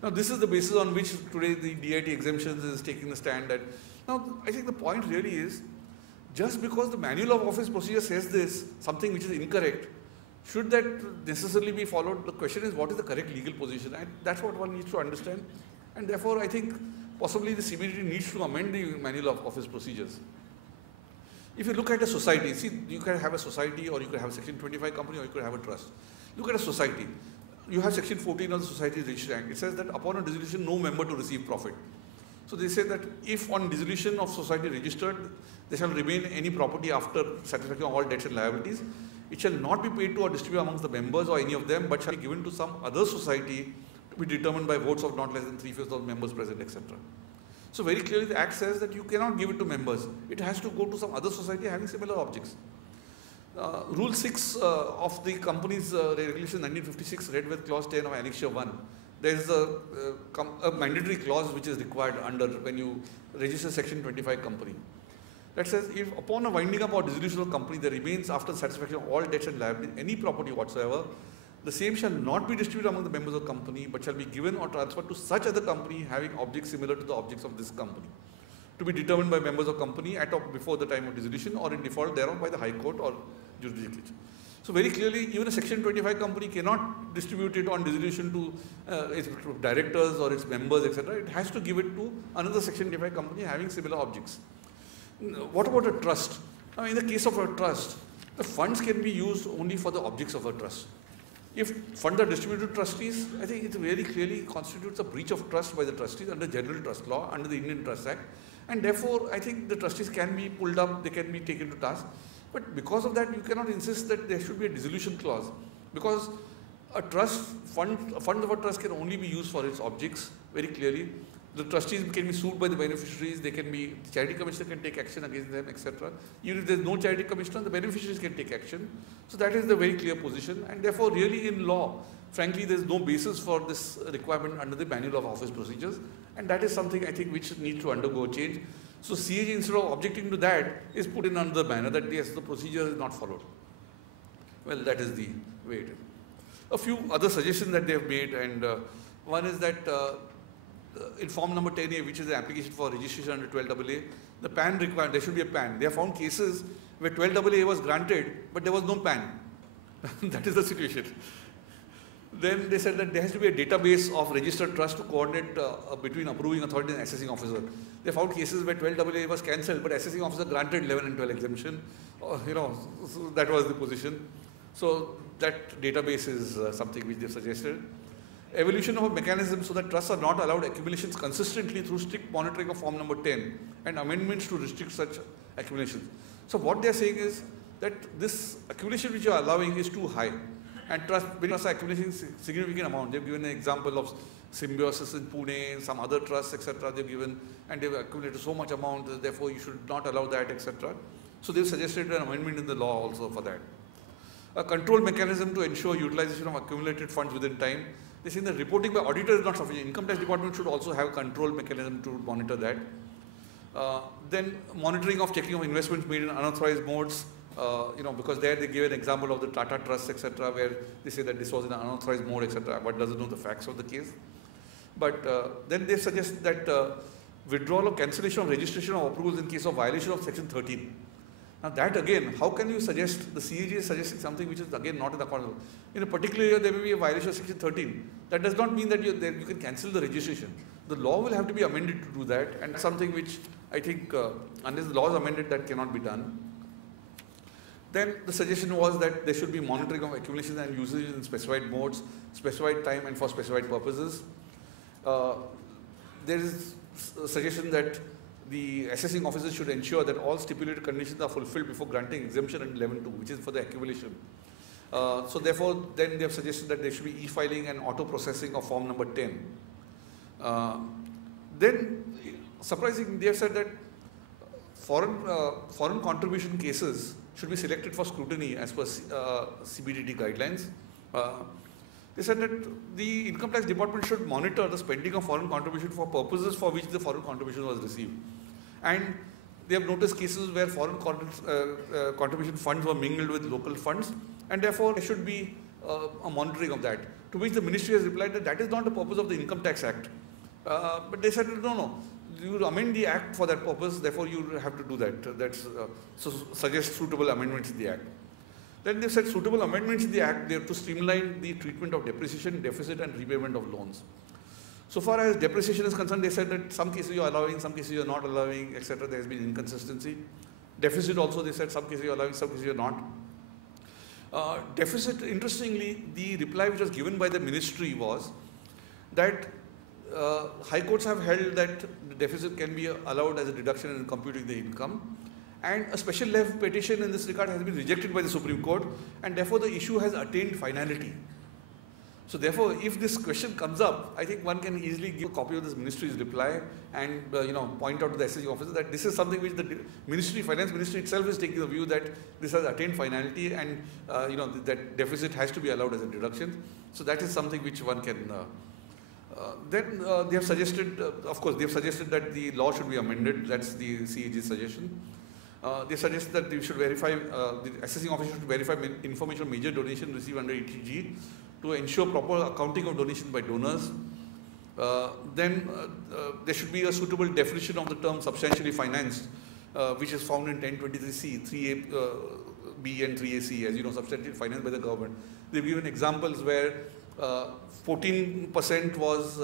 Now, this is the basis on which today the DIT exemptions is taking the stand that, now, I think the point really is, just because the Manual of Office Procedure says this, something which is incorrect, should that necessarily be followed? The question is, what is the correct legal position? And that's what one needs to understand. And therefore, I think possibly the CBDT needs to amend the Manual of Office Procedures. If you look at a society, see, you can have a society, or you could have a Section 25 company, or you could have a trust. Look at a society. You have Section 14 of the Society Registration Act. It says that upon a dissolution, no member to receive profit. So they say that if on dissolution of society registered, there shall remain any property after satisfaction of all debts and liabilities, it shall not be paid to or distributed amongst the members or any of them, but shall be given to some other society to be determined by votes of not less than 3/5 of the members present, etc. So very clearly the Act says that you cannot give it to members. It has to go to some other society having similar objects. Rule 6 of the company's regulation 1956 read with clause 10 of Annexure 1. There is a mandatory clause which is required under when you register Section 25 company. That says if upon a winding up or dissolution of company there remains after satisfaction of all debts and liabilities any property whatsoever, the same shall not be distributed among the members of the company, but shall be given or transferred to such other company having objects similar to the objects of this company, to be determined by members of company at or before the time of dissolution or in default thereof by the High Court or jurisdiction. So very clearly, even a Section 25 company cannot distribute it on dissolution to its directors or its members, etc. It has to give it to another Section 25 company having similar objects. What about a trust? Now, in the case of a trust, the funds can be used only for the objects of a trust. If funds are distributed to trustees, I think it very clearly constitutes a breach of trust by the trustees under General Trust Law, under the Indian Trust Act. And therefore, I think the trustees can be pulled up, they can be taken to task. But because of that, you cannot insist that there should be a dissolution clause. Because a trust, funds of a trust can only be used for its objects, very clearly. The trustees can be sued by the beneficiaries, they can be, the Charity Commissioner can take action against them, etc. Even if there is no Charity Commissioner, the beneficiaries can take action. So that is the very clear position. And therefore, really in law, frankly, there is no basis for this requirement under the Manual of Office Procedures. And that is something I think which needs to undergo change. So CAG, instead of objecting to that, is put in another manner that yes, the procedure is not followed. Well, that is the way it is. A few other suggestions that they have made, and one is that in form number 10A, which is the application for registration under 12AA, the PAN required, there should be a PAN. They have found cases where 12AA was granted, but there was no PAN. That is the situation. Then they said that there has to be a database of registered trust to coordinate between approving authority and assessing officer. They found cases where 12AA was cancelled, but assessing officer granted 11 and 12 exemption. So that was the position. So that database is something which they suggested. Evolution of a mechanism so that trusts are not allowed accumulations consistently through strict monitoring of form number 10 and amendments to restrict such accumulations. So what they are saying is that this accumulation which you are allowing is too high. And trust, when trusts are accumulating significant amount, they've given an example of Symbiosis in Pune, some other trusts, etc. They've given, and they've accumulated so much amount, therefore you should not allow that, etc. So they've suggested an amendment in the law also for that. A control mechanism to ensure utilization of accumulated funds within time. They say that reporting by auditor is not sufficient. Income tax department should also have a control mechanism to monitor that. Then monitoring of checking of investments made in unauthorized modes. Because there they give an example of the Tata Trust, etc., where they say that this was in an unauthorized mode, etc., but doesn't know the facts of the case. But then they suggest that withdrawal or cancellation of registration of approvals in case of violation of Section 13. Now that again, how can you suggest, the CAG is suggesting something which is again not in the account. In a particular year there may be a violation of Section 13. That does not mean that you can cancel the registration. The law will have to be amended to do that, and something which I think unless the law is amended, that cannot be done. Then the suggestion was that there should be monitoring of accumulation and usage in specified modes, specified time and for specified purposes. There is a suggestion that the assessing officers should ensure that all stipulated conditions are fulfilled before granting exemption under 11.2, which is for the accumulation. So therefore, then they have suggested that there should be e-filing and auto-processing of form number 10. Then, surprisingly, they have said that foreign contribution cases should be selected for scrutiny as per CBDT guidelines. They said that the income tax department should monitor the spending of foreign contribution for purposes for which the foreign contribution was received. And they have noticed cases where foreign contribution funds were mingled with local funds, and therefore there should be a monitoring of that. To which the ministry has replied that that is not the purpose of the Income Tax Act. But they said, no, you amend the Act for that purpose, therefore you have to do that. So suggest suitable amendments in the Act. Then they said suitable amendments in the Act, they have to streamline the treatment of depreciation, deficit and repayment of loans. So far as depreciation is concerned, they said that some cases you are allowing, some cases you are not allowing, etc. There has been inconsistency. Deficit also, they said some cases you are allowing, some cases you are not. Deficit, interestingly, the reply which was given by the ministry was that high courts have held that the deficit can be allowed as a deduction in computing the income. And a special leave petition in this regard has been rejected by the Supreme Court, and therefore the issue has attained finality. So therefore, if this question comes up, I think one can easily give a copy of this ministry's reply and point out to the assessing officer that this is something which the ministry, finance ministry itself is taking the view that this has attained finality, and that deficit has to be allowed as a deduction. So that is something which one can. Then they have suggested, of course, they have suggested that the law should be amended. That's the CAG's suggestion. They suggest that they should verify, the assessing officer should verify information of major donation received under ETG to ensure proper accounting of donation by donors. Then there should be a suitable definition of the term substantially financed, which is found in 1023C, 3A B and 3AC, as you know, substantially financed by the government. They've given examples where 14% was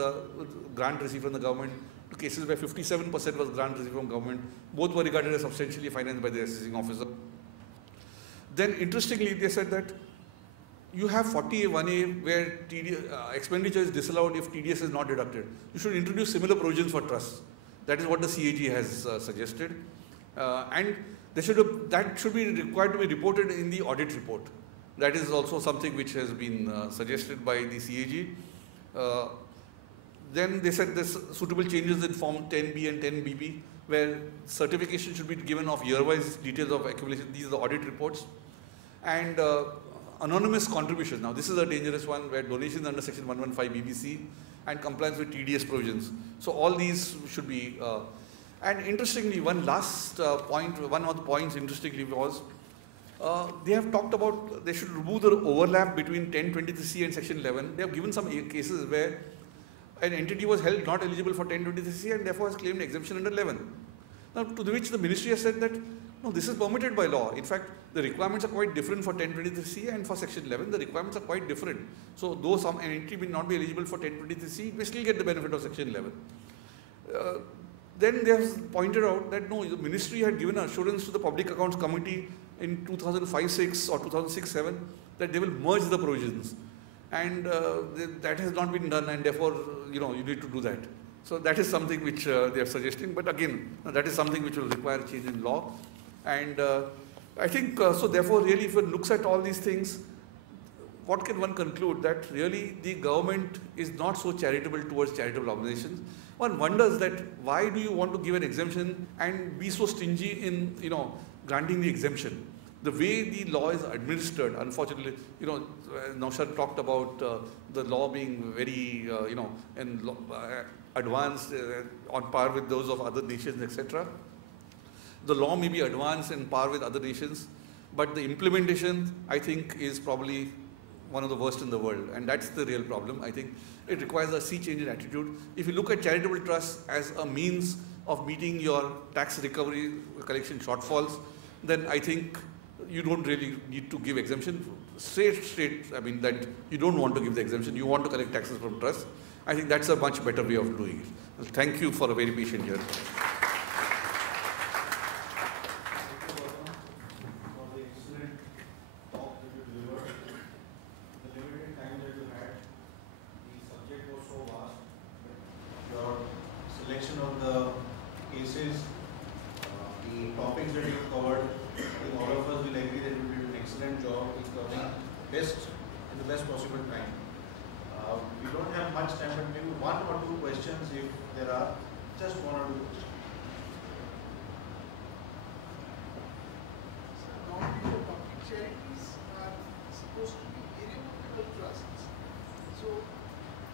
grant received from the government, to cases where 57% was grant received from government. Both were regarded as substantially financed by the assessing officer. Then interestingly, they said that you have 40A1A where expenditure is disallowed if TDS is not deducted. You should introduce similar provisions for trusts. That is what the CAG has suggested. And that should be required to be reported in the audit report. That is also something which has been suggested by the CAG. Then they said there's suitable changes in Form 10B and 10BB, where certification should be given of year-wise details of accumulation. These are the audit reports. And anonymous contributions. Now, this is a dangerous one, where donations under Section 115 BBC and compliance with TDS provisions. So all these should be. And interestingly, one last point, one of the points interestingly was, they have talked about they should remove the overlap between 1023C and Section 11. They have given some cases where an entity was held not eligible for 1023C and therefore has claimed exemption under 11. Now, to which the ministry has said that, no, this is permitted by law. In fact, the requirements are quite different for 1023C and for Section 11, the requirements are quite different. So, though an entity may not be eligible for 1023C, it may still get the benefit of Section 11. Then they have pointed out that, no, the ministry had given assurance to the Public Accounts Committee in 2005-06 or 2006-07 that they will merge the provisions. And that has not been done, and therefore, you need to do that. So that is something which they are suggesting. But again, that is something which will require change in law. And I think, so therefore, really, if one looks at all these things, what can one conclude? That really the government is not so charitable towards charitable organizations. One wonders that why do you want to give an exemption and be so stingy in, granting the exemption? The way the law is administered, unfortunately, Naushad talked about the law being very, advanced on par with those of other nations, etc. The law may be advanced and par with other nations, but the implementation, I think, is probably one of the worst in the world, and that's the real problem. I think it requires a sea change in attitude. If you look at charitable trusts as a means of meeting your tax recovery collection shortfalls, then I think you don't really need to give exemption. Straight, that you don't want to give the exemption, you want to collect taxes from trusts. I think that's a much better way of doing it. Thank you for a very patient hearing. Selection of the cases, the topics that you covered, I think all of us will agree that you did an excellent job in covering best in the best possible time. We don't have much time, but maybe one or two questions if there are, just one or two questions. So normally the public charities are supposed to be irrevocable trusts. So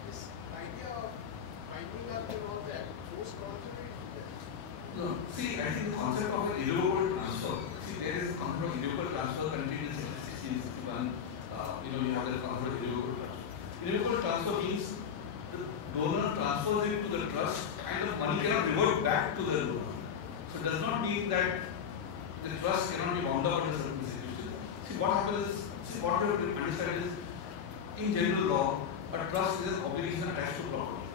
this idea of winding up and all that goes contrary to that. No, see, I think the concept of an irrevocable transfer, there is a concept of irrevocable transfer contained in Section 1661. You have the concept of irrevocable transfer. Irrevocable transfer means the donor transfers it to the trust and the money cannot revert back to the donor. So it does not mean that the trust cannot be wound up under certain institutions. See, what happens is, what you have to understand is, in general law, a trust is an obligation attached to property.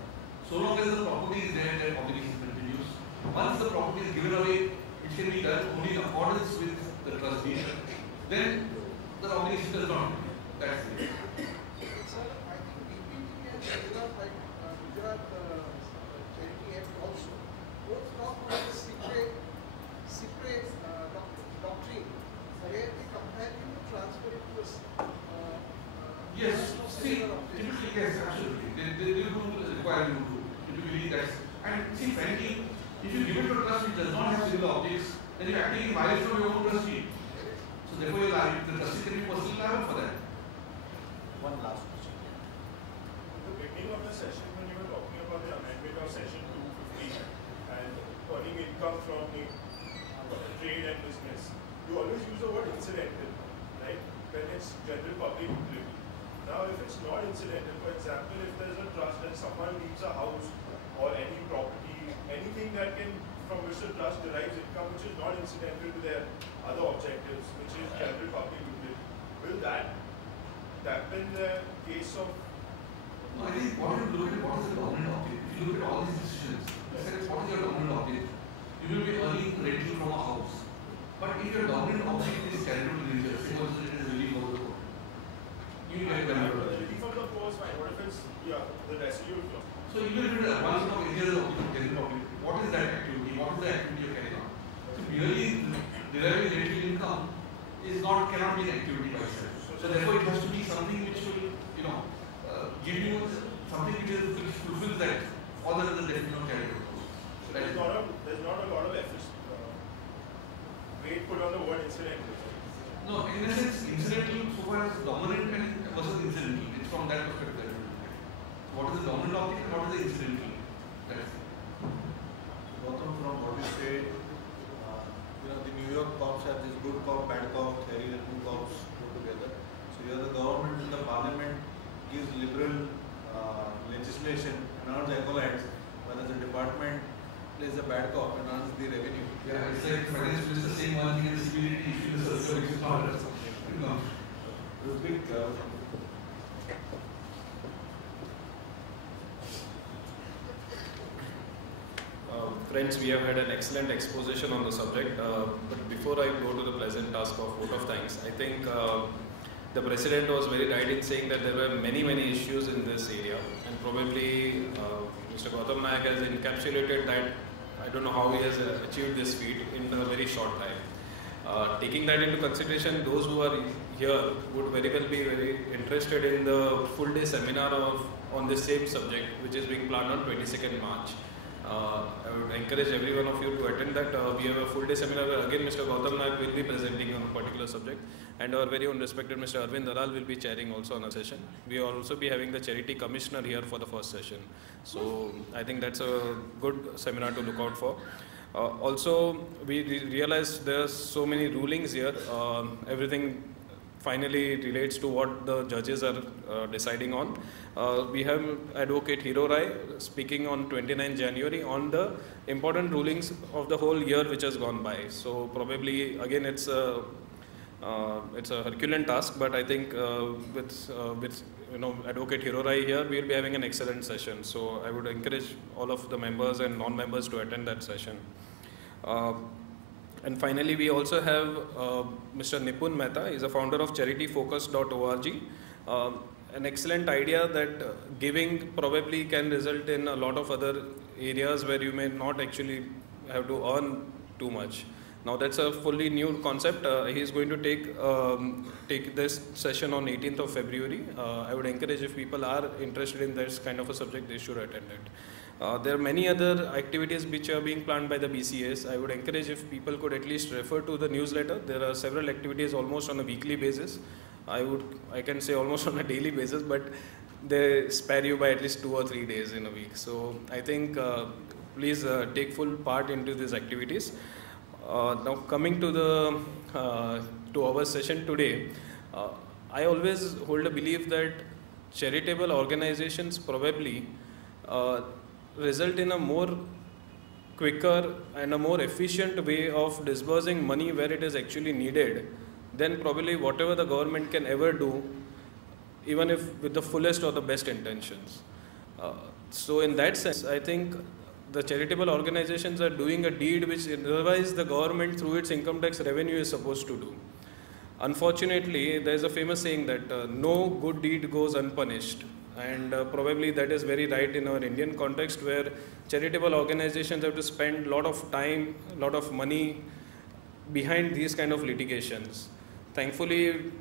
So long as the property is there, that obligation continues. Once the property is given away, it can be done only in accordance with the trustee. Then the obligation does not continue. That's it. Sir, I think BPT and Gujarat Charity Act also both talk about the secret doctrine where they compare you to transfer it to a yes, see, typically, yes, absolutely. They do require you to believe that. And see, frankly, if you give it to a trust which does not have similar objects, then you're acting in violation of your own trustee. So therefore, the trustee can be personally liable for that. One last question. At the beginning of the session, when you were talking about the amendment of Section 250 and earning income from the trade and business, you always use the word incidental, right? When it's general public utility. Now, if it's not incidental, for example, if there's a trust and someone leaves a house or any property, anything that can, from which the trust derives income, which is not incidental to their other objectives, which is general public utility, will that been the case of? No, I think what you look at, what is the dominant object? If you look at all these decisions, what is your dominant object? You will be earning rental from a house. But if your dominant object is charitable nature, say also it is relief of the poor, you will get benefit. Relief of the poor is fine. What if it's the residue? So even if it is advanced of any other object, what is that activity? What is the activity you are carrying out? So merely deriving rental income cannot be an activity by itself. So therefore it has to be something which will, give you something which fulfills that, other than the definition of charitable. So there's not a lot of efforts weight put on the word incidental. No, in a sense, incidental so far as dominant and versus incidental. It's from that perspective. What is the dominant object and what is the incidental? That's it. Gautam, from what you said, the New York cops have this good cop, bad cop theory, the two cops go together. So here the government and the parliament gives liberal legislation and earns accolades, whereas the department plays a bad cop and earns the revenue. Yeah, it's like finance minister saying one thing and the CBDT issue the circle, which is not something. No. It was big. Friends, we have had an excellent exposition on the subject, but before I go to the pleasant task of vote of thanks, I think the President was very right in saying that there were many issues in this area, and probably Mr. Gautam Nayak has encapsulated that. I don't know how he has achieved this feat in a very short time. Taking that into consideration, those who are here would very well be very interested in the full day seminar on the same subject, which is being planned on 22nd March. I would encourage every one of you to attend that. We have a full day seminar where again Mr. Gautam Nayak will be presenting on a particular subject, and our very own respected Mr. Nayal will be chairing also on a session. We will also be having the charity commissioner here for the first session. So I think that's a good seminar to look out for. Also, we realized there are so many rulings here. Everything finally relates to what the judges are deciding on. We have Advocate Hero Rai speaking on 29 January on the important rulings of the whole year which has gone by. So probably again it's a Herculean task, but I think with Advocate Hero Rai here, we will be having an excellent session. So I would encourage all of the members and non-members to attend that session. And finally, we also have Mr. Nipun Mehta. He is a founder of charityfocus.org. An excellent idea that giving probably can result in a lot of other areas where you may not actually have to earn too much. Now that's a fully new concept. He is going to take this session on 18th of February. I would encourage, if people are interested in this kind of a subject, they should attend it. There are many other activities which are being planned by the BCAS. I would encourage if people could at least refer to the newsletter. There are several activities almost on a weekly basis. I can say almost on a daily basis, but they spare you by at least 2 or 3 days in a week. So I think please take full part into these activities. Now coming to our session today, I always hold a belief that charitable organizations probably result in a more quicker and a more efficient way of disbursing money where it is actually needed than probably whatever the government can ever do, even if with the fullest or the best intentions. So in that sense, I think the charitable organizations are doing a deed which otherwise the government through its income tax revenue is supposed to do. Unfortunately, there is a famous saying that no good deed goes unpunished, and probably that is very right in our Indian context, where charitable organizations have to spend a lot of time, a lot of money behind these kind of litigations. Thankfully,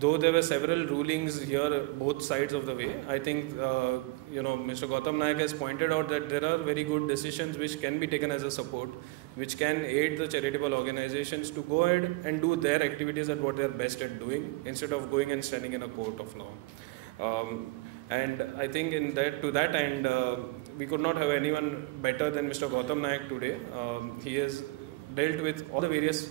though there were several rulings here, both sides of the way, I think Mr. Gautam Nayak has pointed out that there are very good decisions which can be taken as a support, which can aid the charitable organizations to go ahead and do their activities at what they are best at doing, instead of going and standing in a court of law. And I think to that end, we could not have anyone better than Mr. Gautam Nayak today. He has dealt with all the various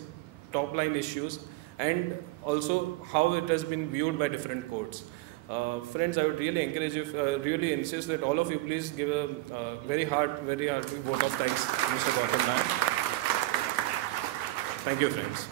top line issues and also how it has been viewed by different courts. Friends, I would really encourage you, really insist that all of you please give a very hearty vote of thanks to Mr. Gautam Nayak. Thank you, friends.